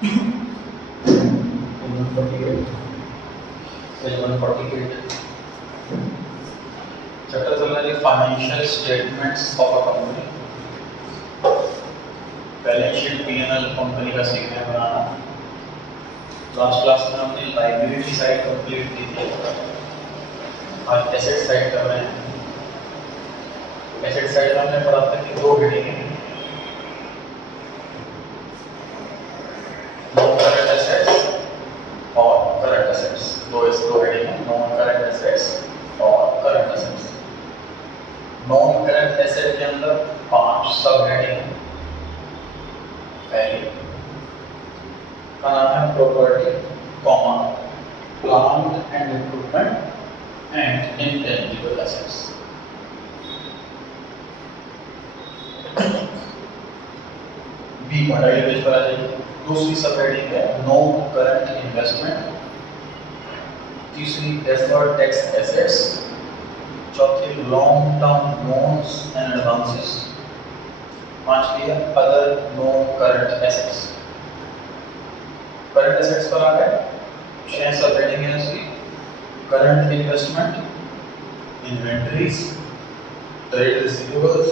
Chapter चल रहा है financial statements of a company. Balance sheet P&L company का सीख रहे हैं बनाना। लास्ट क्लास में हमने लाइबिलिटी साइड कंप्लीट की थी, आज एसेट साइड कर रहे हैं। एसेट साइड में हमने पढ़ा था कि दो हेडिंग है, नॉन करंट एसेट्स और करंट एसेट्स। दो हेडिंग है, नॉन करंट एसेट्स और current assets. Non current asset के अंदर 5 सब हेडिंग है। पहली का नाम है property, comma, plant and equipment and intangible assets. बी पढ़ाई पेज पर आ जाइए। दूसरी सब हेडिंग है नॉन करंट इन्वेस्टमेंट। तीसरी डेफर्ड टैक्स एसेट्स। चौथी long term loans and advances. पांचवी है other non current assets. Current assets पर आ गए 6 सब हेडिंग है इसकी। Current investment, inventories, trade receivables,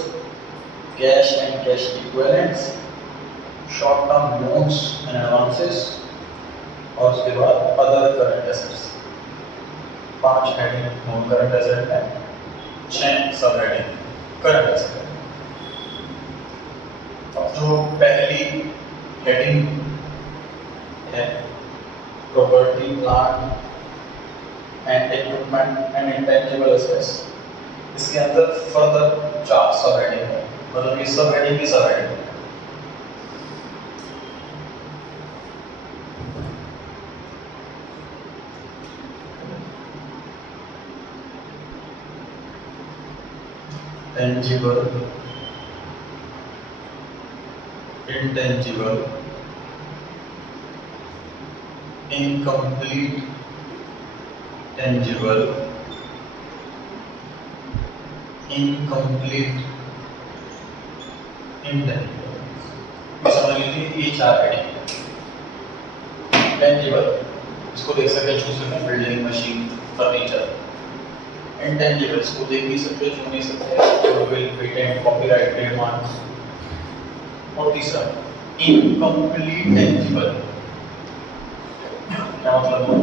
cash and cash equivalents, short term loans and advances और उसके बाद other current assets. 5 heading non current asset है, 6 सब हेडिंग करंट एसेट है। अब जो पहली हेडिंग है property, plant and equipment and intangible assets, इसके अंदर फर्दर 4 सब हेडिंग है, मतलब इस सब हेडिंग की सब हेडिंग है। tangible, intangible, incomplete, tangible, incomplete, intangible। ये समझ लीजिए ये 4 हेडिंग है। tangible इसको देख सकते हैं, छू सकते हैं, बिल्डिंग, मशीन, फर्नीचर। इंटेंजिबल इसको देख नहीं सकते, छू नहीं सकते, गुडविल, पेटेंट, कॉपीराइट, ट्रेडमार्क। और तीसरा इनकम्प्लीट टेंजिबल। क्या मतलब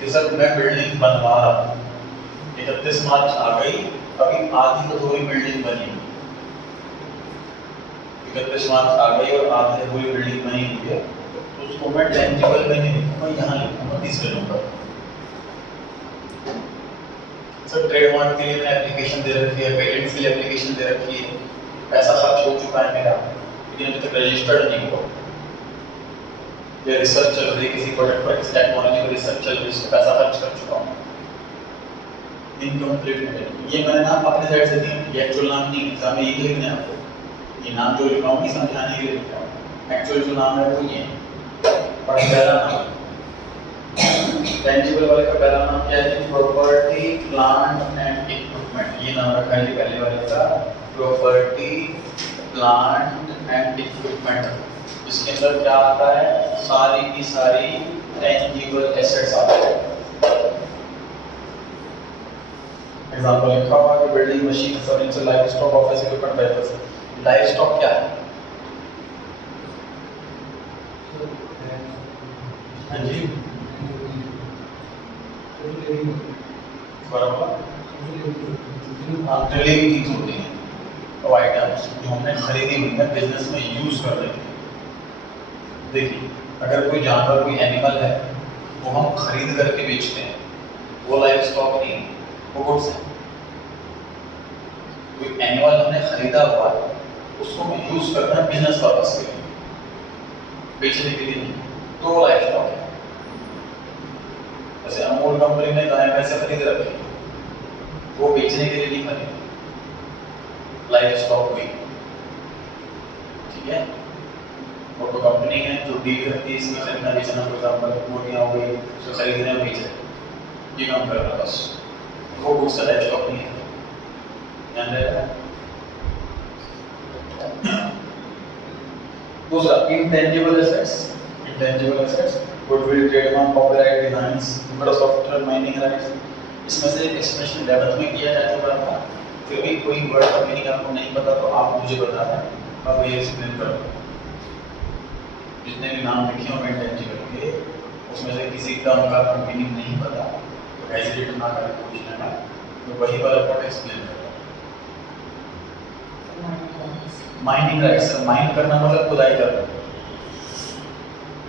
कि सर मैं बिल्डिंग बनवा रहा हूँ, 31 मार्च आ गई, अभी आधी अधूरी बिल्डिंग बनी। 31 मार्च आ गई और आधी अधूरी बिल्डिंग बनी हुई है, तो उसको मैं टेंजिबल में नहीं लिखूंगा, यहाँ लिखूंगा तीसरे नंबर। सर ट्रेडमार्क के लिए मैंने एप्लीकेशन दे रखी है, पेटेंट्स के लिए एप्लीकेशन दे रखी है, पैसा खर्च हो चुका है मेरा, लेकिन अभी तक रजिस्टर्ड नहीं हुआ। या रिसर्च चल रही है किसी प्रोडक्ट पर, किसी टेक्नोलॉजी पर रिसर्च चल रही है, इसमें पैसा खर्च कर चुका हूँ। इनकम्प्लीट। ये मैंने नाम अपने साइड से दिया, ये एक्चुअल नाम नहीं है, एग्जाम में यही लिखना है आपको। ये नाम जो लिखा हूँ नहीं समझाने के लिए लिखा हूँ, एक्चुअल जो नाम है वो ये है। और पहला नाम टेंजिबल वाले का पहला नाम क्या है? Property, plant and equipment. ये नाम रखा है पहले वाले का, प्रॉपर्टी, प्लांट एंड इक्विपमेंट। इसके अंदर क्या आता है? सारी की सारी टेंजिबल एसेट्स आते हैं। एग्जांपल लिखा हुआ है building, machine, furniture, live stock, office equipment, vehicles. Live stock क्या है? हाँ जी बराबर, ट्रेडिंग चीज होती है और आइटम्स जो हमने खरीदी हुई है, बिजनेस में यूज कर रहे थे। देखिए अगर कोई जानवर, कोई एनिमल है, वो हम खरीद करके बेचते हैं, वो लाइव स्टॉक नहीं, वो गुड्स है। कोई एनिमल हमने खरीदा हुआ है, उसको हम यूज करना है बिजनेस पर्पस के लिए, बेचने के लिए नहीं, तो वो लाइव स्टॉक है। जैसे अमूल कंपनी ने गाय भैंस खरीद रखी, वो बेचने के लिए नहीं खरीदी, लाइव स्टॉक हुई, ठीक है। और तो कंपनी है जो डील करती है इसमें खरीदना बेचना, फॉर एग्जांपल मूर्तियां हो गई, उसको खरीदने और बेचना, ये काम कर रहा है बस, वो गुड्स का लाइव स्टॉक नहीं है। ध्यान रहेगा। दूसरा intangible assets, goodwill, trademark, copyright, designs, software, mining rights. इसमें से एक एक्सप्रेशन 11th में किया जा चुका था, फिर भी कोई वर्ड का मीनिंग आपको नहीं पता तो आप मुझे बता दें, अब ये एक्सप्लेन करो। जितने भी नाम लिखे होंगे इंटेंजिबल के, उसमें से किसी टर्म का आपको मीनिंग नहीं पता तो हेजिटेट ना करें पूछने में, तो वही वाला पार्ट एक्सप्लेन करो। माइनिंग राइट्स, माइन करना मतलब खुदाई करना।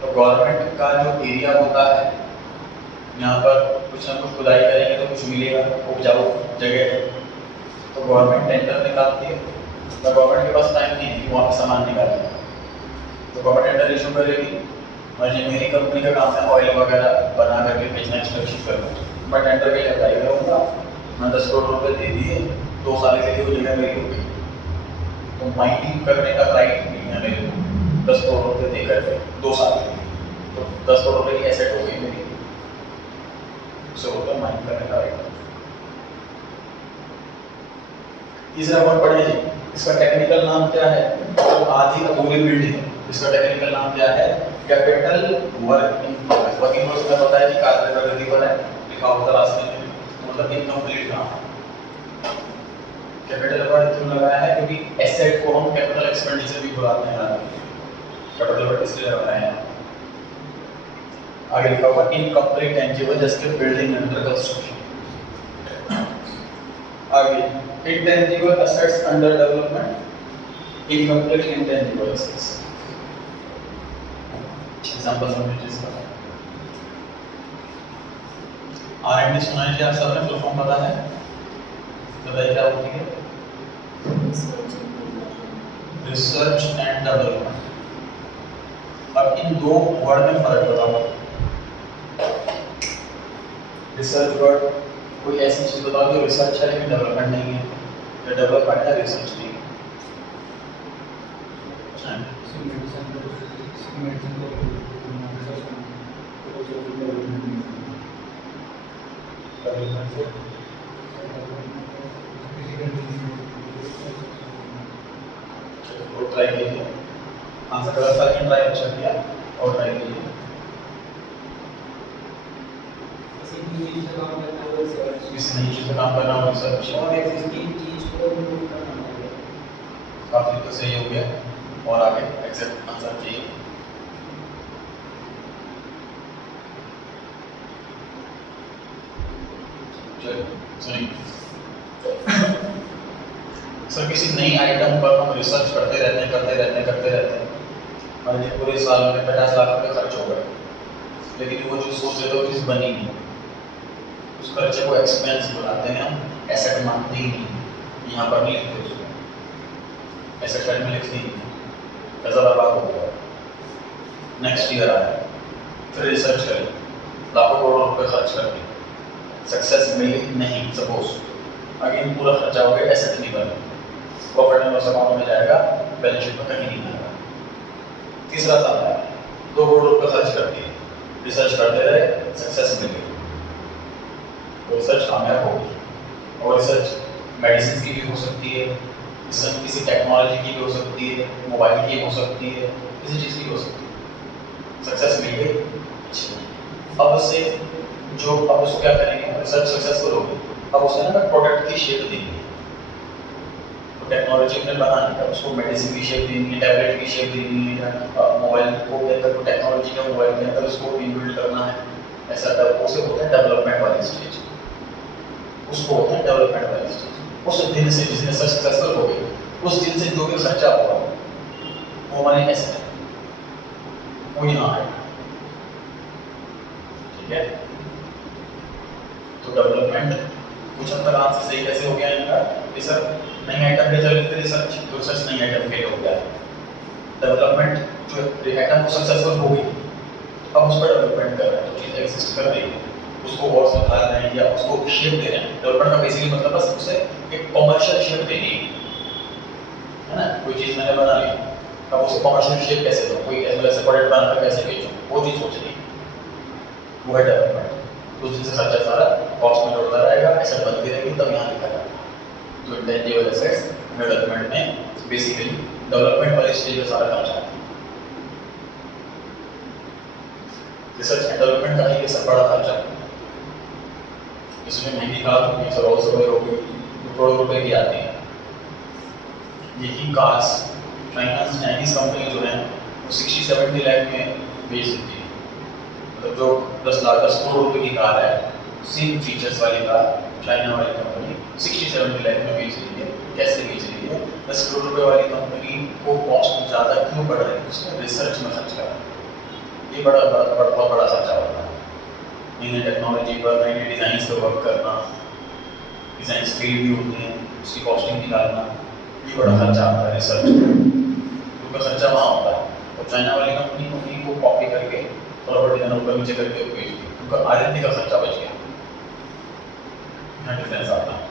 तो गवर्नमेंट का जो एरिया होता है, यहाँ पर कुछ ना कुछ खुदाई करेंगे तो कुछ मिलेगा, उपजाऊ जगह है, तो गवर्नमेंट टेंडर निकालती है। तो गवर्नमेंट के पास टाइम नहीं है कि वहाँ पर सामान निकाले, तो गवर्नमेंट टेंडर इशू करेगी। और ये मेरी कंपनी का काम है ऑयल वगैरह बना करके बेचना, एक्सट्रैक्शन करना। मैं टेंडर के लिए अप्लाई करूँगा, मैं 10 करोड़ रुपये दे दिए, 2 साल के लिए वो जगह मेरी हो गई, तो माइनिंग करने का राइट नहीं है मेरे को 10 करोड़ रुपये दे करके 2 साल के लिए, तो 10 करोड़ रुपये की एसेट हो गई मेरी, उससे होता है माइनिंग करने का राइट। तीसरा वर्ड पढ़े जी, इसका टेक्निकल नाम क्या है? तो आधी अधूरी बिल्डिंग, इसका टेक्निकल नाम क्या है? Capital work in progress. Work in progress में पता है कि कार्य प्रगति पर है, लिखा होता है रास्ते में, मतलब इनकम्प्लीट काम। कैपिटल वर्ड क्यों लगाया है? क्योंकि एसेट को हम कैपिटल एक्सपेंडिचर भी बुलाते हैं, कैपिटल वर्ड इसलिए लगाया है। आगे लिखा हुआ इनकम्प्लीट टेंजिबल, जैसे बिल्डिंग अंडर कंस्ट्रक्शन। आगे intangible assets under development, incomplete intangible assets. Example समझिए इसका। R&D सुना है आप सबने, फुल फॉर्म पता है? बताइए क्या होती है? Research and development. अब इन दो वर्ड में फर्क बताओ। रिसर्च वर्ड कोई ऐसी चीज बताओ जो रिसर्च है लेकिन डेवलपमेंट नहीं है, या डेवलपमेंट है रिसर्च नहीं है। ट्राई कीजिए, आंसर गलत था लेकिन ट्राई अच्छा किया, और ट्राई कीजिए। किसी नई चीज पे काम करना हो, रिसर्च और एक्सिस्टिंग चीज को इम्प्रूव करना है। काफी तो सही हो गया, और आगे एग्जैक्ट आंसर चाहिए। सर किसी नई आइटम पर हम रिसर्च करते रहते हैं, और ये पूरे साल में 50 लाख रुपए खर्च हो गए, लेकिन वो जो सोच रहे थे वो चीज़ बनी नहीं, उस खर्चे को एक्सपेंस बुलाते हैं हम, एसेट मानते ही नहीं, यहाँ पर नहीं लिखते उसको, एसेट साइड में लिखते ही नहीं, पैसा बर्बाद हो गया। नेक्स्ट ईयर आया, फिर रिसर्च करी, लाखों करोड़ों रुपए खर्च कर दिए, सक्सेस मिली नहीं, सपोज अगेन पूरा खर्चा हो गया, एसेट नहीं बना, प्रॉफिट एंड लॉस अकाउंट में जाएगा, बैलेंस शीट में कहीं नहीं आएगा। तीसरा साल है, 2 करोड़ रुपए खर्च कर दिए, रिसर्च करते रहे, सक्सेस मिली, तो रिसर्च कामयाब होगी। और रिसर्च मेडिसिन की भी हो सकती है, किसी टेक्नोलॉजी की भी हो सकती है, मोबाइल की हो सकती है, किसी चीज़ की हो सकती है, सक्सेस मिल गई। अब उससे जो अब उसको क्या करेंगे, रिसर्च सक्सेसफुल होगी, अब उसे ना प्रोडक्ट की शेप देंगे, तो टेक्नोलॉजी में बनाने का उसको मेडिसिन की शेप देनी है, टैबलेट की शेप देनी है, मोबाइल को के अंदर टेक्नोलॉजी का मोबाइल के अंदर उसको इनबिल्ड करना है, ऐसा तब उसे होता है डेवलपमेंट वाली स्टेज, उसको होता है डेवलपमेंट वाली स्टेज। उस दिन से जिस दिन सक्सेसफुल हो गई, उस दिन से जो भी खर्चा हुआ वो हमारे ऐसे वो यहाँ आएगा, ठीक है। तो डेवलपमेंट कुछ हद तक आंसर सही कैसे हो गया इनका, कि सर नई आइटम पे चल रही थी रिसर्च, तो रिसर्च नई आइटम पे हो गया, डेवलपमेंट जो आइटम को सक्सेसफुल हो गई, अब उस पर डेवलपमेंट कर रहे हैं, तो चीज़ एग्जिस्ट कर रही है, उसको और सुधार रहे हैं या उसको शेप दे रहे हैं। डेवलपमेंट का बेसिकली मतलब बस उसे एक कमर्शियल शेप देनी है ना, कोई चीज़ मैंने बना ली, अब उसे कमर्शियल शेप कैसे दो, कोई ऐसे प्रोडक्ट बनाकर कैसे बेचूं, वो चीज़ सोचनी, वो है डेवलपमेंट। उस दिन से खर्चा सारा कॉस्ट में जोड़ता रहेगा, एसेट बनती रहेगी, तब यहाँ लिखा जाएगा। तो इंटेंजिबल एसेट्स डेवलपमेंट में बेसिकली डेवलपमेंट वाली स्टेज में सारा खर्चा है, रिसर्च एंड डेवलपमेंट का ही ये सब बड़ा खर्चा है। इसमें महंगी कार होगी, रोल्स रॉयस होगी, करोड़ों रुपए की आती है। यही कार्स चाइनीज कंपनी जो है वो 60-70 लाख में बेच देती है। मतलब जो 10 करोड़ रुपए की कार है, सेम फीचर्स वाली कार चाइना वाली कंपनी 60-70 लाख में बेच रही है। कैसे बेच रही है? 10 करोड़ रुपए वाली कंपनी को कॉस्ट ज़्यादा क्यों बढ़ रही है? उसमें रिसर्च में खर्च कर रहा है। ये बहुत बड़ा खर्चा होता है। नई टेक्नोलॉजी पर नई डिज़ाइंस पर वर्क करना, डिज़ाइंस फेल भी होती हैं, उसकी कॉस्टिंग निकालना, ये बड़ा खर्चा आता है रिसर्च में। उनका खर्चा वहाँ होता है। और चाइना वाली कंपनी उन्हीं को कॉपी करके थोड़ा बहुत डिज़ाइन ऊपर नीचे करके बेच दी, उनका R&D का खर्चा बच गया। यहाँ डिफरेंस आता है।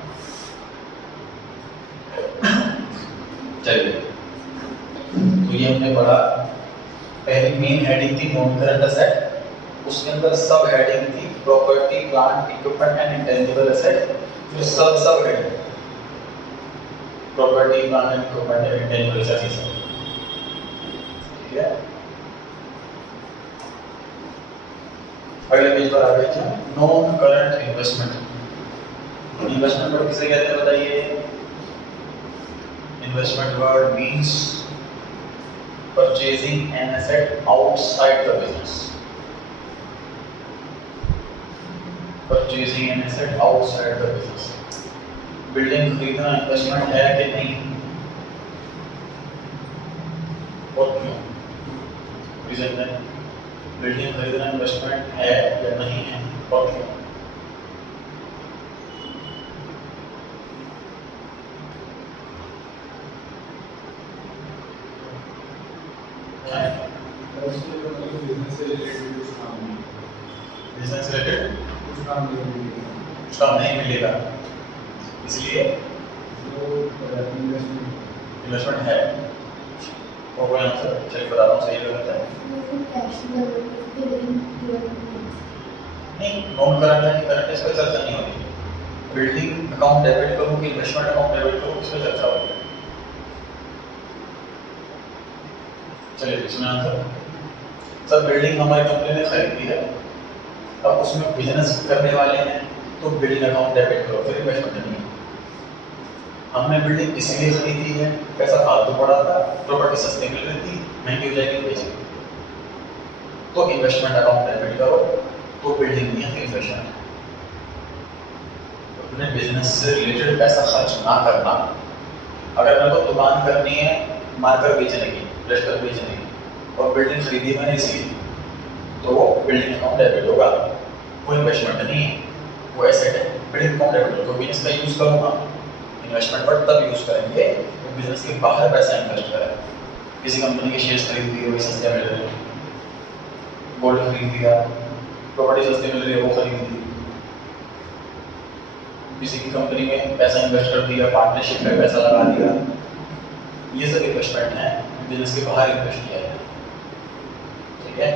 चलिए, तो ये हमने पढ़ा। पहली मेन हेडिंग थी नॉन करंट एसेट, उसके अंदर सब हेडिंग थी property, plant, equipment and intangible asset. फिर सब heading property, plant and equipment and intangible asset. ठीक है, अगले पेज पर आ गए थे non current investment. Investment word किसे कहते हैं बताइए? Investment word means purchasing an asset outside the business. Purchasing an asset outside the business. Building खरीदना इन्वेस्टमेंट है कि नहीं, और क्यों? रीजन है, बिल्डिंग खरीदना इन्वेस्टमेंट है या नहीं है, और क्यों? बिजनेस से रिलेटेड कुछ काम नहीं मिलेगा, इसलिए इन्वेस्टमेंट है। और कोई आंसर चेक बता रहा हूँ, सही गलत है? नहीं, नॉन करंट है, करंट इस पर चर्चा नहीं होगी। बिल्डिंग अकाउंट डेबिट करूँ कि इन्वेस्टमेंट अकाउंट डेबिट करूँ, इस पर चर्चा होगी। चलिए इसमें आंसर, सर बिल्डिंग हमारी कंपनी ने खरीदी है, अब उसमें बिजनेस करने वाले हैं तो बिल्डिंग अकाउंट डेबिट करो, फिर इन्वेस्टमेंट नहीं। हमने बिल्डिंग इसलिए खरीदी है, पैसा फालतू पड़ा था, प्रॉपर्टी सस्ती मिल रही थी, महंगी हो जाएगी बेचेंगे, तो इन्वेस्टमेंट अकाउंट डेबिट करो, तो बिल्डिंग नहीं है फिर इन्वेस्टमेंट। अपने बिजनेस से रिलेटेड पैसा खर्च ना करना। अगर मेरे को दुकान करनी है मार्कर बेचने की, रजिस्टर बेचने की, और बिल्डिंग खरीदी मैंने इसलिए, तो वो बिल्डिंग अकाउंट डेबिट होगा, वो इन्वेस्टमेंट नहीं है, वो एसेट है। बिल्डिंग अकाउंट डेबिट तो बिजनेस का यूज करूँगा, इन्वेस्टमेंट पर तब यूज करेंगे तो बिजनेस के बाहर पैसा इन्वेस्ट करें। किसी कंपनी के शेयर्स खरीद दिए, वो सस्ते मिल रहे हैं, गोल्ड खरीद दिया, प्रॉपर्टी सस्ती मिल रही है वो खरीद दी, किसी की कंपनी में पैसा इन्वेस्ट कर दिया, पार्टनरशिप में पैसा लगा दिया, ये सब इन्वेस्टमेंट है, बिजनेस के बाहर इन्वेस्ट किया है। ठीक है,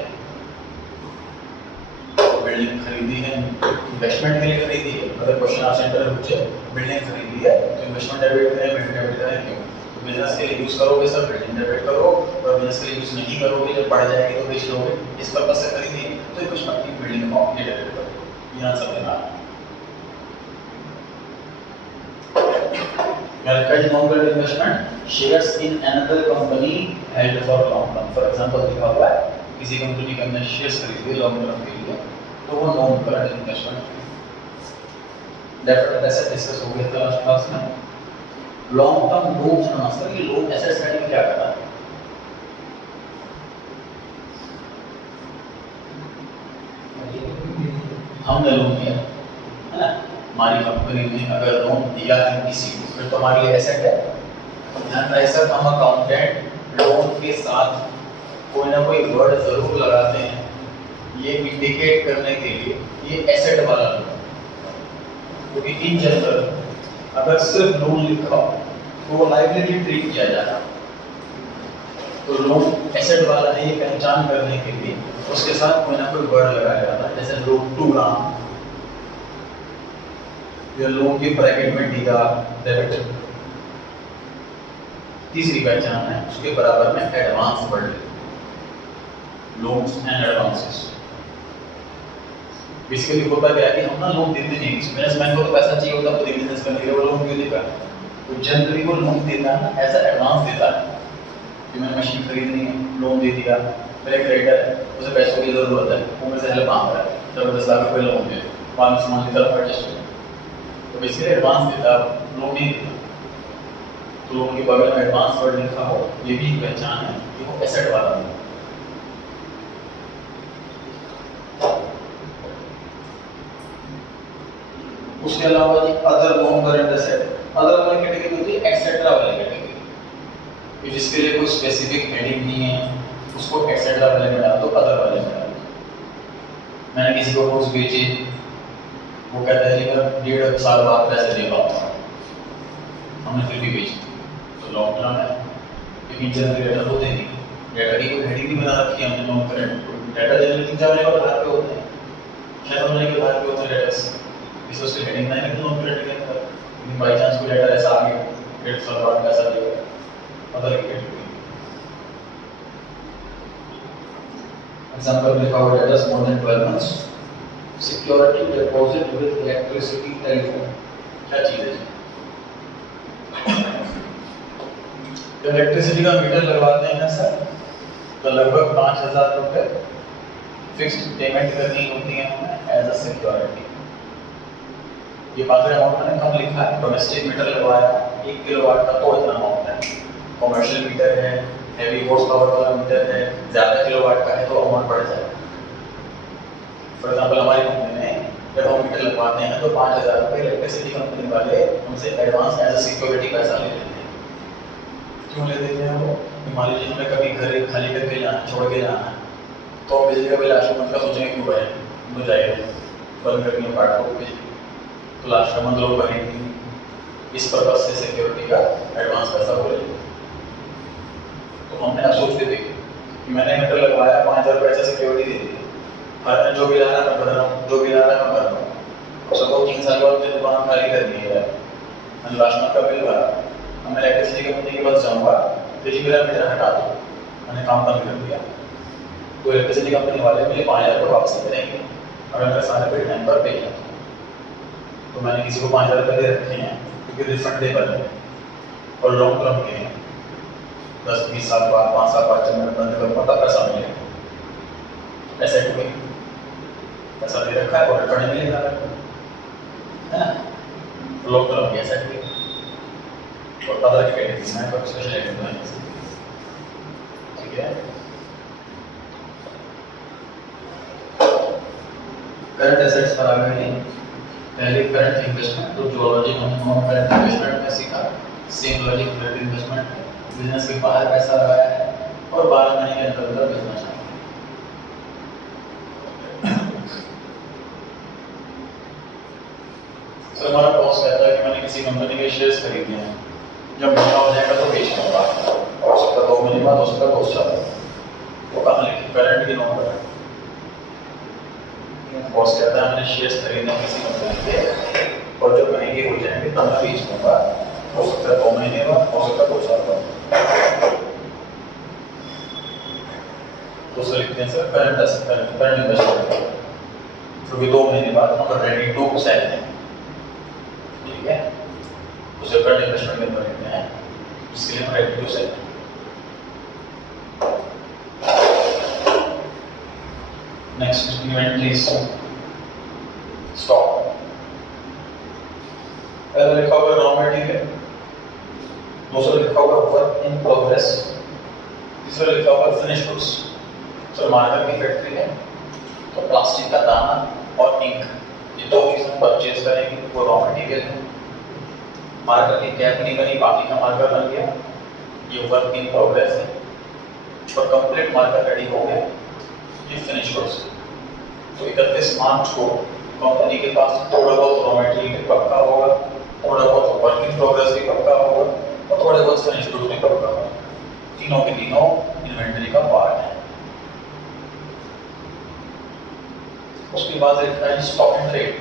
बिल्डिंग खरीदी है इन्वेस्टमेंट के लिए खरीदी है। अगर क्वेश्चन आप सेंटर में पूछे बिल्डिंग खरीदी है तो इन्वेस्टमेंट डेबिट करें, बिल्डिंग डेबिट करें, क्यों? तो बिजनेस के लिए यूज करोगे सर बिल्डिंग डेबिट करो, और बिजनेस के लिए यूज नहीं करोगे, जब बढ़ जाएगी तो बेच लोगे, इस पर्पस से खरीदी तो इन्वेस्टमेंट की बिल्डिंग अकाउंट में डेबिट करो। ये आंसर देना है। Non current investment shares in another company held for long term. For example लिखा हुआ है किसी कंपनी के अंदर शेयर्स खरीदे लॉन्ग टर्म के लिए, तो वो non current investment. Definite asset discuss हो गया था लास्ट क्लास में। लॉन्ग टर्म लोन्स ना सर, ये लोन एसेट स्टडी में क्या करता है? हमने लोन दिया है ना, हमारी कंपनी ने अगर लोन दिया है किसी को, फिर तो हमारी एसेट है। ध्यान रहे सर, हम अकाउंटेंट लोन के साथ कोई ना कोई वर्ड जरूर लगाते हैं, ये इंडिकेट करने के लिए ये एसेट वाला लोन, क्योंकि इन जनरल अगर सिर्फ लोन लिखा हो तो वो लायबिलिटी ट्रीट किया जाता, तो लोन एसेट वाला है ये पहचान करने के लिए उसके साथ कोई ना कोई वर्ड लगाया जाता है, जैसे लोन टू ग्राम या लोन के ब्रैकेट में दिया डेबिट। तीसरी पहचान है उसके बराबर में advance word, loans and advances. Basically होता क्या है कि हम ना लोन देते नहीं, बिजनेसमैन को तो पैसा चाहिए होता है खुद ही बिजनेस करने के लिए, वो लोन क्यों देगा? तो जनरली वो लोन देता है ना एज एडवांस देता है कि मैंने मशीन खरीदनी है, लोन दे दिया, मेरा क्रेडिटर है, उसे पैसों की जरूरत है, वो मेरे से हेल्प मांग रहा है, चलो 10 लाख रुपये लोन दे, बाद में सामान की तरफ एडजस्ट हो, तो बेसिकली एडवांस देता है, लोन नहीं देता। तो लोन के बगल में एडवांस वर्ड लिखा हो, ये भी पहचान है कि वो एसेट वाला है। उसके अलावा जी other non current asset, other वाली कैटेगरी होती है एक्सेट्रा वाली कैटेगरी, कि जिसके लिए कोई स्पेसिफिक हेडिंग नहीं है, उसको एक्सेट्रा वाले में डाल दो, अदर वाले में डाल दो। मैंने किसी को बुक्स बेची, वो कहता है कि मैं 1.5 साल बाद पैसे दे पाऊंगा, हमने फिर भी बेची, तो लॉन्ग टर्म है, लेकिन जनरली डेटा होते नहीं, डेटा की कोई हेडिंग नहीं बना रखी है हमने नॉन करंट, डेटा जनरली 3-4 महीने के आधार पे होते हैं, 6 महीने के आधार पे होते हैं डेटा, इस उसके हेडिंग नहीं है नॉन करंट के अंदर, लेकिन बाई चांस कोई डेटा ऐसा आ गया 1.5 साल बाद पैसा देगा, अदर कैटेगरी। एग्जांपल लिखा हुआ data more than 12 months, security deposit with electricity telephone, क्या चीज है? जब इलेक्ट्रिसिटी का मीटर लगवाते हैं ना सर, तो लगभग 5,000 रुपए फिक्स्ड पेमेंट करनी होती है हमें एज अ सिक्योरिटी। ये बाजार अमाउंट मैंने कम लिखा है, डोमेस्टिक मीटर लगवाया 1 किलोवाट का तो इतना अमाउंट है, कमर्शियल मीटर है, हेवी हॉर्स पावर वाला मीटर है, ज़्यादा किलोवाट का है तो अमाउंट बढ़ जाएगा। फॉर एग्जांपल हमारी कंपनी में जब हम मीटर लगवाते हैं तो 5,000 रुपये इलेक्ट्रिसिटी कंपनी वाले हमसे एडवांस एज अ सिक्योरिटी पैसा ले लेते हैं। क्यों ले लेते हैं वो? मान लीजिए हमें कभी घर खाली करके जाना, छोड़ के जाना है, तो बिजली का बिल लास्ट मंथ का सोचेंगे क्यों भरें, तो जाएगा बंद करके काट दो बिजली, तो लास्ट मंथ लोग भरेंगे, इस पर्पज से सिक्योरिटी का एडवांस पैसा हो रहा है। तो हमने अब सोच के देखी कि मैंने मीटर लगवाया 5,000 रुपये ऐसे सिक्योरिटी दे दी, हर दिन जो बिल आ रहा है मैं भर रहा हूँ, जो बिल आ रहा है मैं भर रहा हूँ, सपोज 3 साल बाद मुझे दुकान खाली करनी है, मैंने लास्ट मंथ का बिल भरा, अब मैं इलेक्ट्रिसिटी कंपनी के पास जाऊँगा तो जी मेरा मीटर हटा दो, मैंने काम बंद कर दिया, तो इलेक्ट्रिसिटी कंपनी वाले मुझे 5,000 रुपये वापस करेंगे अगर मेरा सारे बिल टाइम पर पे किया। तो मैंने किसी को 5,000 रुपये दे रखे हैं क्योंकि रिफंडेबल है और लॉन्ग टर्म के हैं, 10-20 साल बाद 5 साल बाद जब मैं बंद करूँगा तब पैसा मिलेगा। ऐसा कोई पैसा दे रखा है और रिफंड मिलेगा, है ना? लॉन्ग टर्म की ऐसा कोई और अदर कैटेगरी में पर स्पेशल कैटेगरी, ठीक है? करंट एसेट्स पर आ गए हैं। पहले करंट इन्वेस्टमेंट, तो जो लॉजिक हमने नॉन करंट इन्वेस्टमेंट में सीखा, सेम लॉजिक करंट इन्वेस्टमेंट है, बिजनेस के बाहर पैसा लगाया है और 12 महीने के अंदर बेचना चाहिए। सर हमारा बॉस कहता है कि मैंने किसी कंपनी के शेयर्स खरीदे हैं, जब महंगा हो जाएगा तो बेच दूंगा, हो सकता है 2 महीने बाद, हो सकता है 2 साल, तो कहाँ लिखी करंट की नॉन करंट? बॉस कहता है मैंने शेयर्स खरीदे हैं किसी कंपनी के और जब महंगे हो जाएंगे तब मैं बेच दूंगा, हो सकता है 2 महीने बाद, हो सकता है 2 साल बाद, तो उसे लिखते हैं सर करंट इन्वेस्टमेंट, क्योंकि 2 महीने बाद हम रेडी टू सेल हैं, ठीक है? उसे करंट इन्वेस्टमेंट के अंदर लिखते हैं, इसके लिए हम ready to sell. Next inventories, stock, पहले लिखा हुआ रॉ मटेरियल, दूसरा लिखा हुआ वर्क इन प्रोग्रेस, तीसरा लिखा हुआ फिनिश गुड्स। सर मार्कर की फैक्ट्री है तो प्लास्टिक का दाना और इंक, ये 2 चीज़ हम परचेज करेंगे, वो रॉ मटेरियल है। मार्कर की कैप नहीं बनी, बाकी का मार्कर बन गया, ये वर्क इन प्रोग्रेस है, और कंप्लीट मार्कर रेडी हो गया, ये फिनिश गुड्स। तो 31 मार्च को कंपनी के पास थोड़ा बहुत रॉ मटेरियल भी पक्का होगा, थोड़ा बहुत वर्क इन प्रोग्रेस भी पक्का होगा और थोड़े बहुत फिनिश गुड्स भी पक्का होगा, तीनों के तीनों इन्वेंटरी का पार्ट है। उसके बाद लिखा है स्टॉक एंड ट्रेड,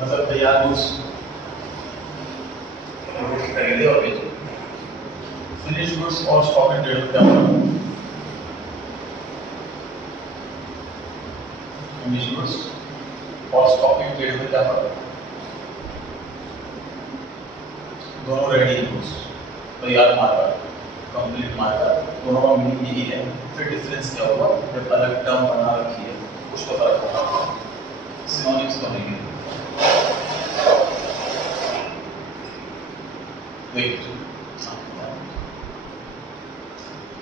मतलब तैयार गुड्स खरीदे और बेचे। फिनिश गुड्स और स्टॉक एंड ट्रेड क्या होगा? फिनिश गुड्स और स्टॉकिंग ट्रेड में क्या फर्क है? दोनों रेडी गुड्स, तैयार मार्कर, कंप्लीट मार्कर, दोनों का मीनिंग यही है। फिर डिफरेंस क्या होगा? जब अलग टर्म बना रखी है उसका फर्क होगा, सिनोनिम्स तो नहीं है।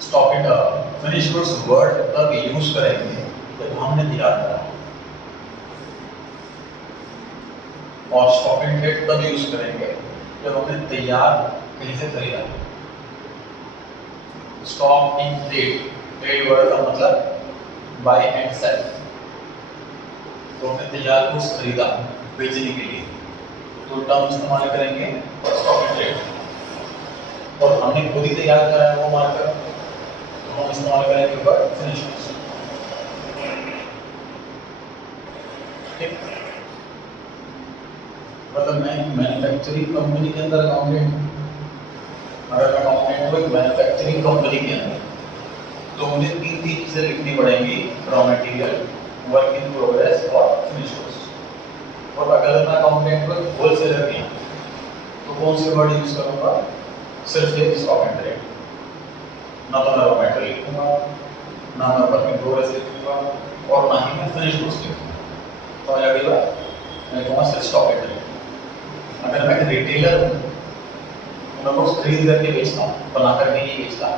स्टॉकिंग फिनिश गुड्स वर्ड तब यूज करेंगे जब हमने तैयार करा, और स्टॉकिंग ट्रेड तब यूज करेंगे जब हमने तैयार कहीं से खरीदा। Stock in trade, trade word का मतलब बाय एंड सेल, तो हमने तैयार गुड्स खरीदा बेचने के लिए, तो टर्म इस्तेमाल करेंगे स्टॉक इन ट्रेड। और हमने खुद ही तैयार करा है वो मार्कर, तो हम इस्तेमाल करेंगे वर्ड फिनिश गुड्स। ठीक, मतलब मैं मैन्युफैक्चरिंग कंपनी के अंदर अकाउंटेंट हूँ, अगर मैं अकाउंटेंट हूँ मैन्युफैक्चरिंग कंपनी के अंदर, तो मुझे तीन चीजें लिखनी पड़ेंगी, raw material, work in progress और फिनिश गुड्स। और अगर मैं अकाउंटेंट हूँ होलसेलर के, तो कौन से वर्ड यूज करूँगा? सिर्फ एक स्टॉक एंड ट्रेड, ना तो मैं रॉ मटेरियल लिखूंगा, ना मैं वर्क इन प्रोग्रेस लिखूंगा, और ना ही मैं फिनिश गुड्स लिखूंगा। तो अगली बार मैं कहूँगा सिर्फ स्टॉक एंड ट्रेड। अगर मैं रिटेलर हूँ, मैं कुछ खरीद करके बेचता हूँ, बना करके नहीं बेचता,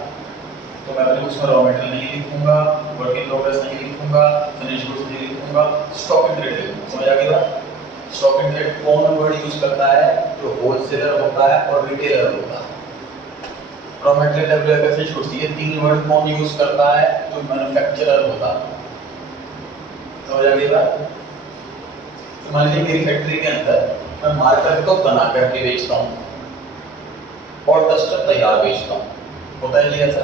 तो मैं अपने उसमें रॉ मटेरियल नहीं लिखूंगा, वर्क इन प्रोग्रेस नहीं लिखूंगा, फिनिश गुड्स नहीं लिखूंगा, स्टॉक इन ट्रेड लिखूंगा। समझ आ गई बात? स्टॉक इन ट्रेड कौन वर्ड यूज करता है? जो होलसेलर होता है और रिटेलर होता है। Raw material, developer, finish goods, ये तीन वर्ड कौन यूज करता है? जो मैन्युफैक्चरर होता है। समझ आ गई बात? तो मान लीजिए मेरी फैक्ट्री के अंदर मैं मार्कर को बना करके बेचता हूँ और डस्टर तैयार बेचता हूँ, होता है जी ऐसा?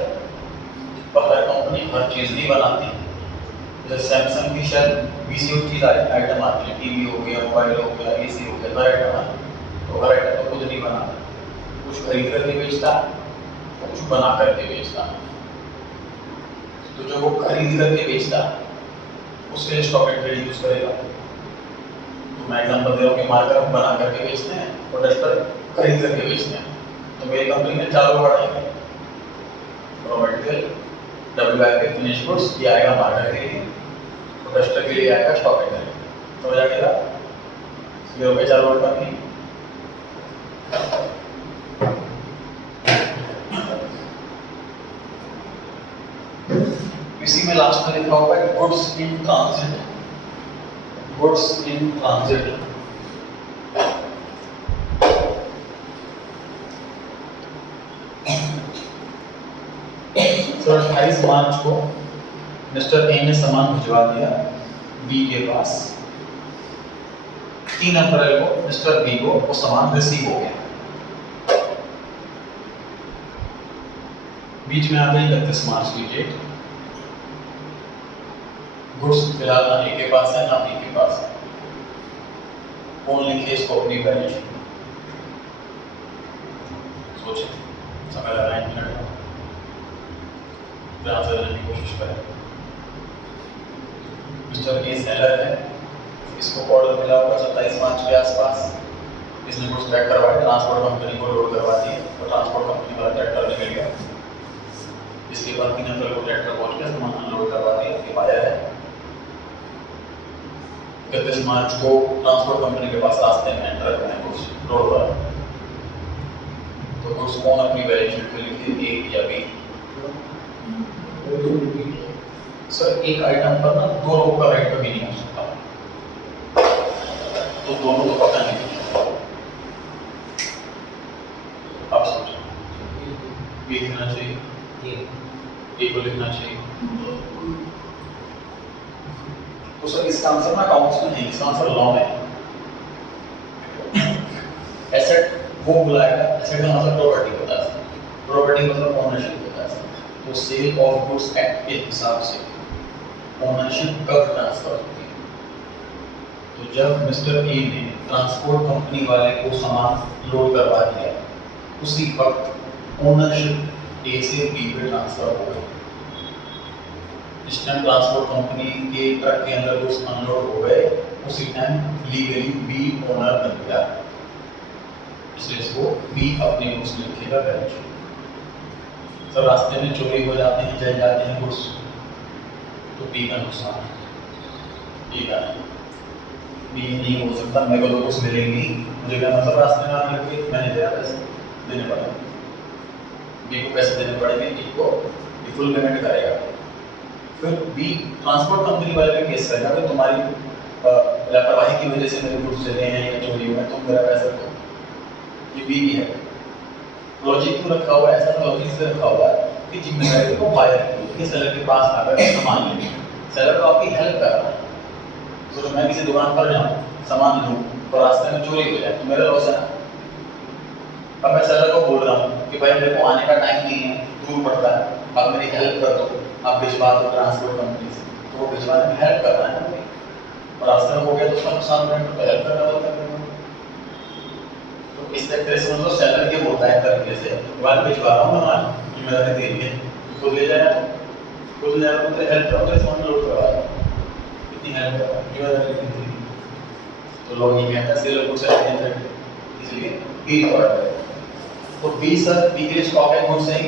पर हर कंपनी हर चीज़ नहीं बनाती। जैसे सैमसंग की शायद 20 चीज़ आइटम आती है, टीवी हो गया, मोबाइल हो गया, एसी हो गया, हर आइटम आती है। तो हर आइटम तो खुद नहीं बनाता, कुछ खरीद करके बेचता है, कुछ बना करके बेचता है। तो जो वो खरीद करके बेचता है उसके लिए स्टॉक एंड ट्रेड यूज करेगा। तो मैं एग्जांपल दे रहा हूँ कि मार्कर हम बना करके बेचते हैं और डस्टर खरीद करके बेचते हैं, तो मेरी कंपनी में चारों वर्ड आएंगे, raw material, WIP, finish goods, ये आएगा मार्कर के लिए, और डस्टर के लिए आएगा स्टॉक एंड ट्रेड। समझ आ गया? ये हो गए चारों वर्ड कंपनी। इसी में लास्ट में लिखा होगा goods in transit, goods in transit. तो 28 मार्च को मिस्टर ए ने सामान भिजवा दिया बी के पास। 3 अप्रैल को मिस्टर बी को वो सामान रिसीव हो गया। बीच में आ गई 31 मार्च की डेट। गुड्स फिलहाल ना ए के पास है ना बी के पास है। कौन लिखे इसको अपनी बैलेंस शीट में? सोचे, समय लगा 1 मिनट में, ध्यान से लेने की कोशिश करें। मिस्टर ए सेलर है, इसको ऑर्डर मिला होगा 27 मार्च के आसपास। इसने गुड्स पैक करवाए, ट्रांसपोर्ट कंपनी को लोड करवा दिए, तो ट्रांसपोर्ट कंपनी वाला ट्रैक्टर निकल गया। इसके बाद 3 अप्रैल को ट्रैक्टर पहुंच गया, सामान अनलोड करवा दिया, ये बायर है। 31 मार्च को ट्रांसपोर्ट कंपनी के पास रास्ते में एंटर करने गुड्स रोड पर, तो गुड्स कौन अपनी बैलेंस शीट में लिखे, ए या बी? सर एक आइटम पर ना 2 लोगों का राइट कभी नहीं हो सकता, तो दोनों तो पता नहीं। आप समझो, बी लिखना चाहिए, ए को लिखना चाहिए। तो सर इसका आंसर ना अकाउंट्स में नहीं, इसका आंसर लॉ में है। एसेट वो बुलाएगा, एसेट का मतलब प्रॉपर्टी होता है, प्रॉपर्टी मतलब ओनरशिप होता है। तो सेल ऑफ गुड्स एक्ट के हिसाब से ओनरशिप कब ट्रांसफर होती है? तो जब मिस्टर ए ने ट्रांसपोर्ट कंपनी वाले को सामान लोड करवा दिया, उसी वक्त ओनरशिप ए से बी पे ट्रांसफर हो गई। जिस टाइम ट्रांसपोर्ट कंपनी के ट्रक के अंदर गुड्स अनलोड हो गए उसी टाइम लीगली बी ओनर बन गया, इसलिए इसको बी अपने गुड्स में लिखेगा बैलेंस शीट। सर रास्ते में चोरी हो जाते हैं, जल जाते हैं गुड्स, तो बी का नुकसान है, बी का बी नहीं हो सकता। मेरे को तो गुड्स मिलेंगी, मुझे क्या मतलब रास्ते में आने के मैंने दिया पैसे देने पड़ेंगे, बी को पैसे देने पड़ेंगे, बी को फुल पेमेंट करेगा। फिर बी ट्रांसपोर्ट कंपनी वाले पे केस करेगा कि तुम्हारी लापरवाही की वजह से मेरे गुड्स चले हैं या चोरी हुए हैं, तुम मेरा पैसा दो। ये बी है। लॉजिक क्यों रखा हुआ है ऐसा? तो लॉजिक से रखा हुआ है कि जिम्मेदारी को बायर की सेलर के पास आकर सामान लेंगे, सेलर तो आपकी हेल्प कर रहा है। तो मैं किसी दुकान पर जाऊँ, सामान लूँ और रास्ते में चोरी हो जाए तो मेरा लॉस है ना। अब मैं सेलर को बोल रहा हूँ कि भाई मेरे को आने का टाइम नहीं है, दूर पड़ता है, आप मेरी हेल्प कर दो, आप भिजवा दो ट्रांसपोर्ट कंपनी से, तो वो भिजवाने में हेल्प कर रहा है ना, और रास्ते में हो गया तो उसका नुकसान हो तो हेल्प करना होता है। तो इस तरह से मतलब सेलर ये बोलता है तरीके से वाल भिजवा रहा हूँ मैं, जिम्मेदारी दे दी है, खुद ले जाए तो खुद ले जाए तो हेल्प करो, तो सामान लोड करवा रहा है, इतनी हेल्प कर रहा है, जिम्मेदारी दे दी। तो लोग ये कहते हैं सेलर को सेलर इसलिए बी रिकॉर्ड करें। तो बी सर बी के स्टॉक एंड गुड्स हैं,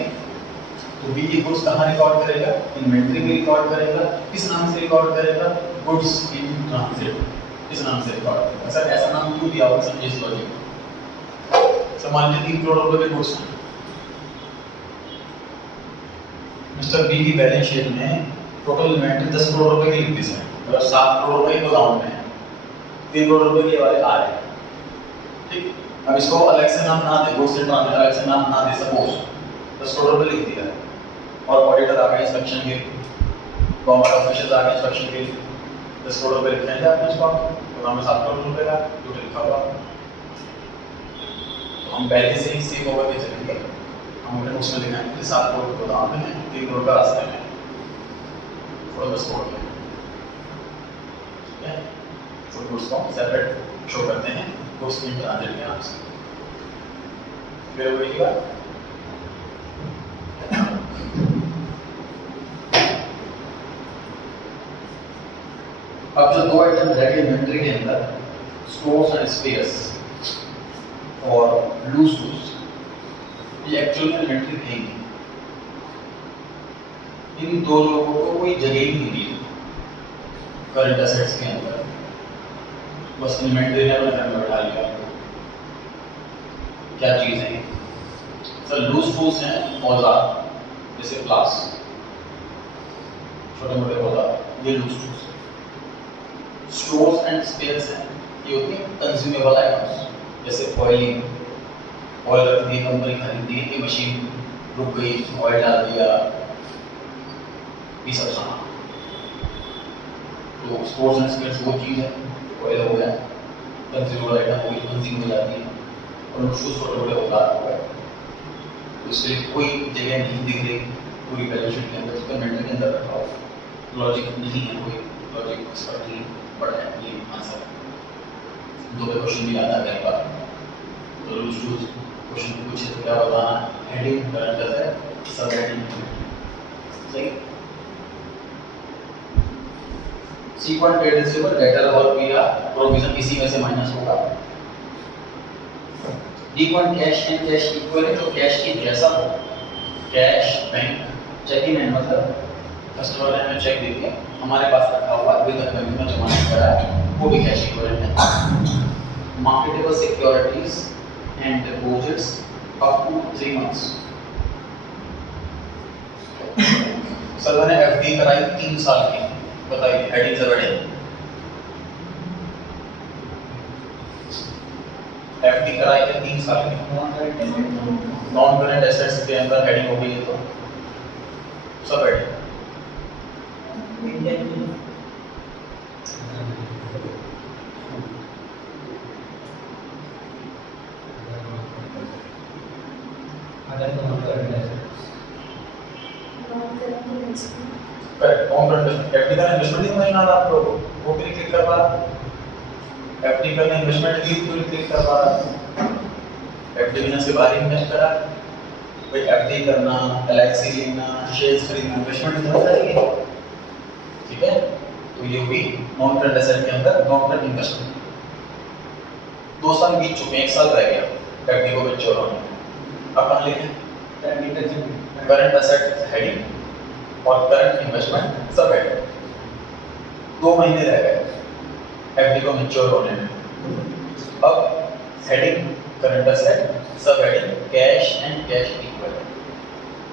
तो बी ये गुड्स कहाँ रिकॉर्ड करेगा? इन्वेंटरी में रिकॉर्ड करेगा। किस नाम से रिकॉर्ड करेगा? गुड्स इन ट्रांजिट, इस नाम से रिकॉर्ड करेगा। सर ऐसा नाम क्यों दिया होगा? समझिए इस लॉजिक। सर मान लीजिए 3 करोड़ रुपए के गुड्स हैं, मिस्टर बी की बैलेंस शीट में टोटल इन्वेंटरी 10 करोड़ रुपए की लिखी है, मतलब 7 करोड़ रुपए गोदाम में है, 3 करोड़ रुपए के वाले आ रहे हैं, ठीक। अब इसको अलग से नाम ना दे, गुड्स इन ट्रांजिट अलग से नाम ना दे, सपोज 10 करोड़ रुपए लिख दिया और ऑडिटर आ गए इंस्पेक्शन के, गवर्नमेंट ऑफिसर्स आ गए इंस्पेक्शन के, 10 करोड़ रुपए लिखे हैं आपने स्टॉक, तो हमें 7 करोड़ रुपए का टोटल लिखा हुआ। तो हम पहले से ही सेव होकर के चलेंगे, हम उन्हें उसमें लिखाएंगे 7 करोड़ गोदाम में है, 3 करोड़ का रास्ते में, थोड़ा 10 करोड़ में, ठीक है। तो गुड्स को सेपरेट शो करते हैं गुड्स इन ट्रांजिट के नाम से। फिर वही बात, अब जो 2 आइटम रहेंगे इन्वेंटरी के अंदर, स्टोर्स एंड स्पेयर्स और लूज गुड्स, ये एक्चुअल में इन्वेंटरी थे नहीं, इन दो लोगों को कोई जगह ही नहीं दी करंट एसेट्स के अंदर, बस इन्वेंटरी ने अपने घर में बैठा लिया। क्या चीज़ है? सर लूज गुड्स हैं औजार, जैसे प्लास, छोटे मोटे औजार, ये loose goods. Stores and spares हैं, ये होती है कंज्यूमेबल आइटम्स, जैसे ऑयलिंग, ऑयल रख दी कंपनी खरीदी की मशीन रुक गई, ऑयल डाल दिया, ये सब सामान। तो स्टोर्स एंड स्पेयर्स वो चीज़ है, ऑयल हो गया, कंज्यूमेबल आइटम हो गई, कंज्यूम हो जाती है, और शूज छोटे बड़े औजार हो गए, तो इसलिए कोई जगह नहीं दिख रही पूरी बैलेंस शीट के अंदर, उसको इन्वेंटरी के अंदर रखा हो, लॉजिक नहीं है, कोई लॉजिक एक्सपर्ट नहीं बड़ा है, ये आंसर है। 2 क्वेश्चन भी आता है कई बार, तो लूज गुड्स क्वेश्चन पूछे तो क्या बताना, हेडिंग करंट अफेयर, सब हेडिंग, सही। सीक्वेंट ट्रेड रिसीवेबल, डेटर और पीआर प्रोविजन इसी में से माइनस होगा। D1 cash and cash equivalent, जो कैश के जैसा हो, कैश बैंक चेक इन है, मतलब कस्टमर ने हमें चेक दे दिया, हमारे पास रखा हुआ अभी तक बैंक में जमा नहीं करा है, वो भी कैश इक्विवेलेंट है। Marketable securities and deposits up to 3 months, sir मैंने एफडी कराई 3 साल की, बताइए हेडिंग से बढ़े, एफडी कराई है 3 साल की, नॉन करेंट एसेट्स के अंदर हेडिंग हो गई है, तो सब heading. Correct, non current FD का इन्वेस्टमेंट ही समझना था आप लोग, वो भी क्लिक कर पा रहा, एफडी करना इन्वेस्टमेंट की पूरी क्लिक कर पा रहा, एफडी बिना से बाहर इन्वेस्ट करा, भाई एफडी करना, एलआईसी लेना, शेयर्स खरीदना, इन्वेस्टमेंट समझ आएगी। तो ये हुई नॉन करंट एसेट के अंदर नॉन करंट इन्वेस्टमेंट। 2 साल बीत चुके हैं, 1 साल रह गया एफडी को मैच्योर होने में। अब हम लिखें करंट एसेट हेडिंग और करंट इन्वेस्टमेंट सब हेडिंग। 2 महीने रह गए एफडी को मैच्योर होने में। अब हेडिंग करंट एसेट, सब heading cash and cash equivalent.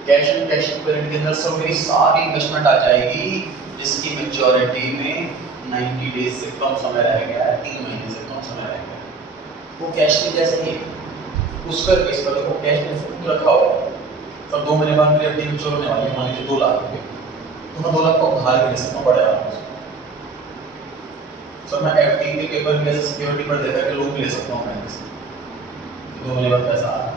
Cash and cash equivalent के अंदर सब मेरी सारी इन्वेस्टमेंट आ जाएगी जिसकी मैच्योरिटी में 90 डेज से कम समय रह गया है, 3 महीने से कम समय रह गया है। वो कैश की जैसे ही उसका केस पर वो कैश में रखा हुआ है। तब 2 महीने बाद मेरी एफडी मैच्योर होने वाली है, मान लीजिए 2 लाख रुपए, तो मैं 2 लाख को उधार भी ले सकता हूँ बड़े आराम से। सर मैं एफडी के पेपर में ऐसे सिक्योरिटी पर देकर के लोन भी ले सकता हूँ बैंक से, 2 महीने बाद पैसा आ रहा है,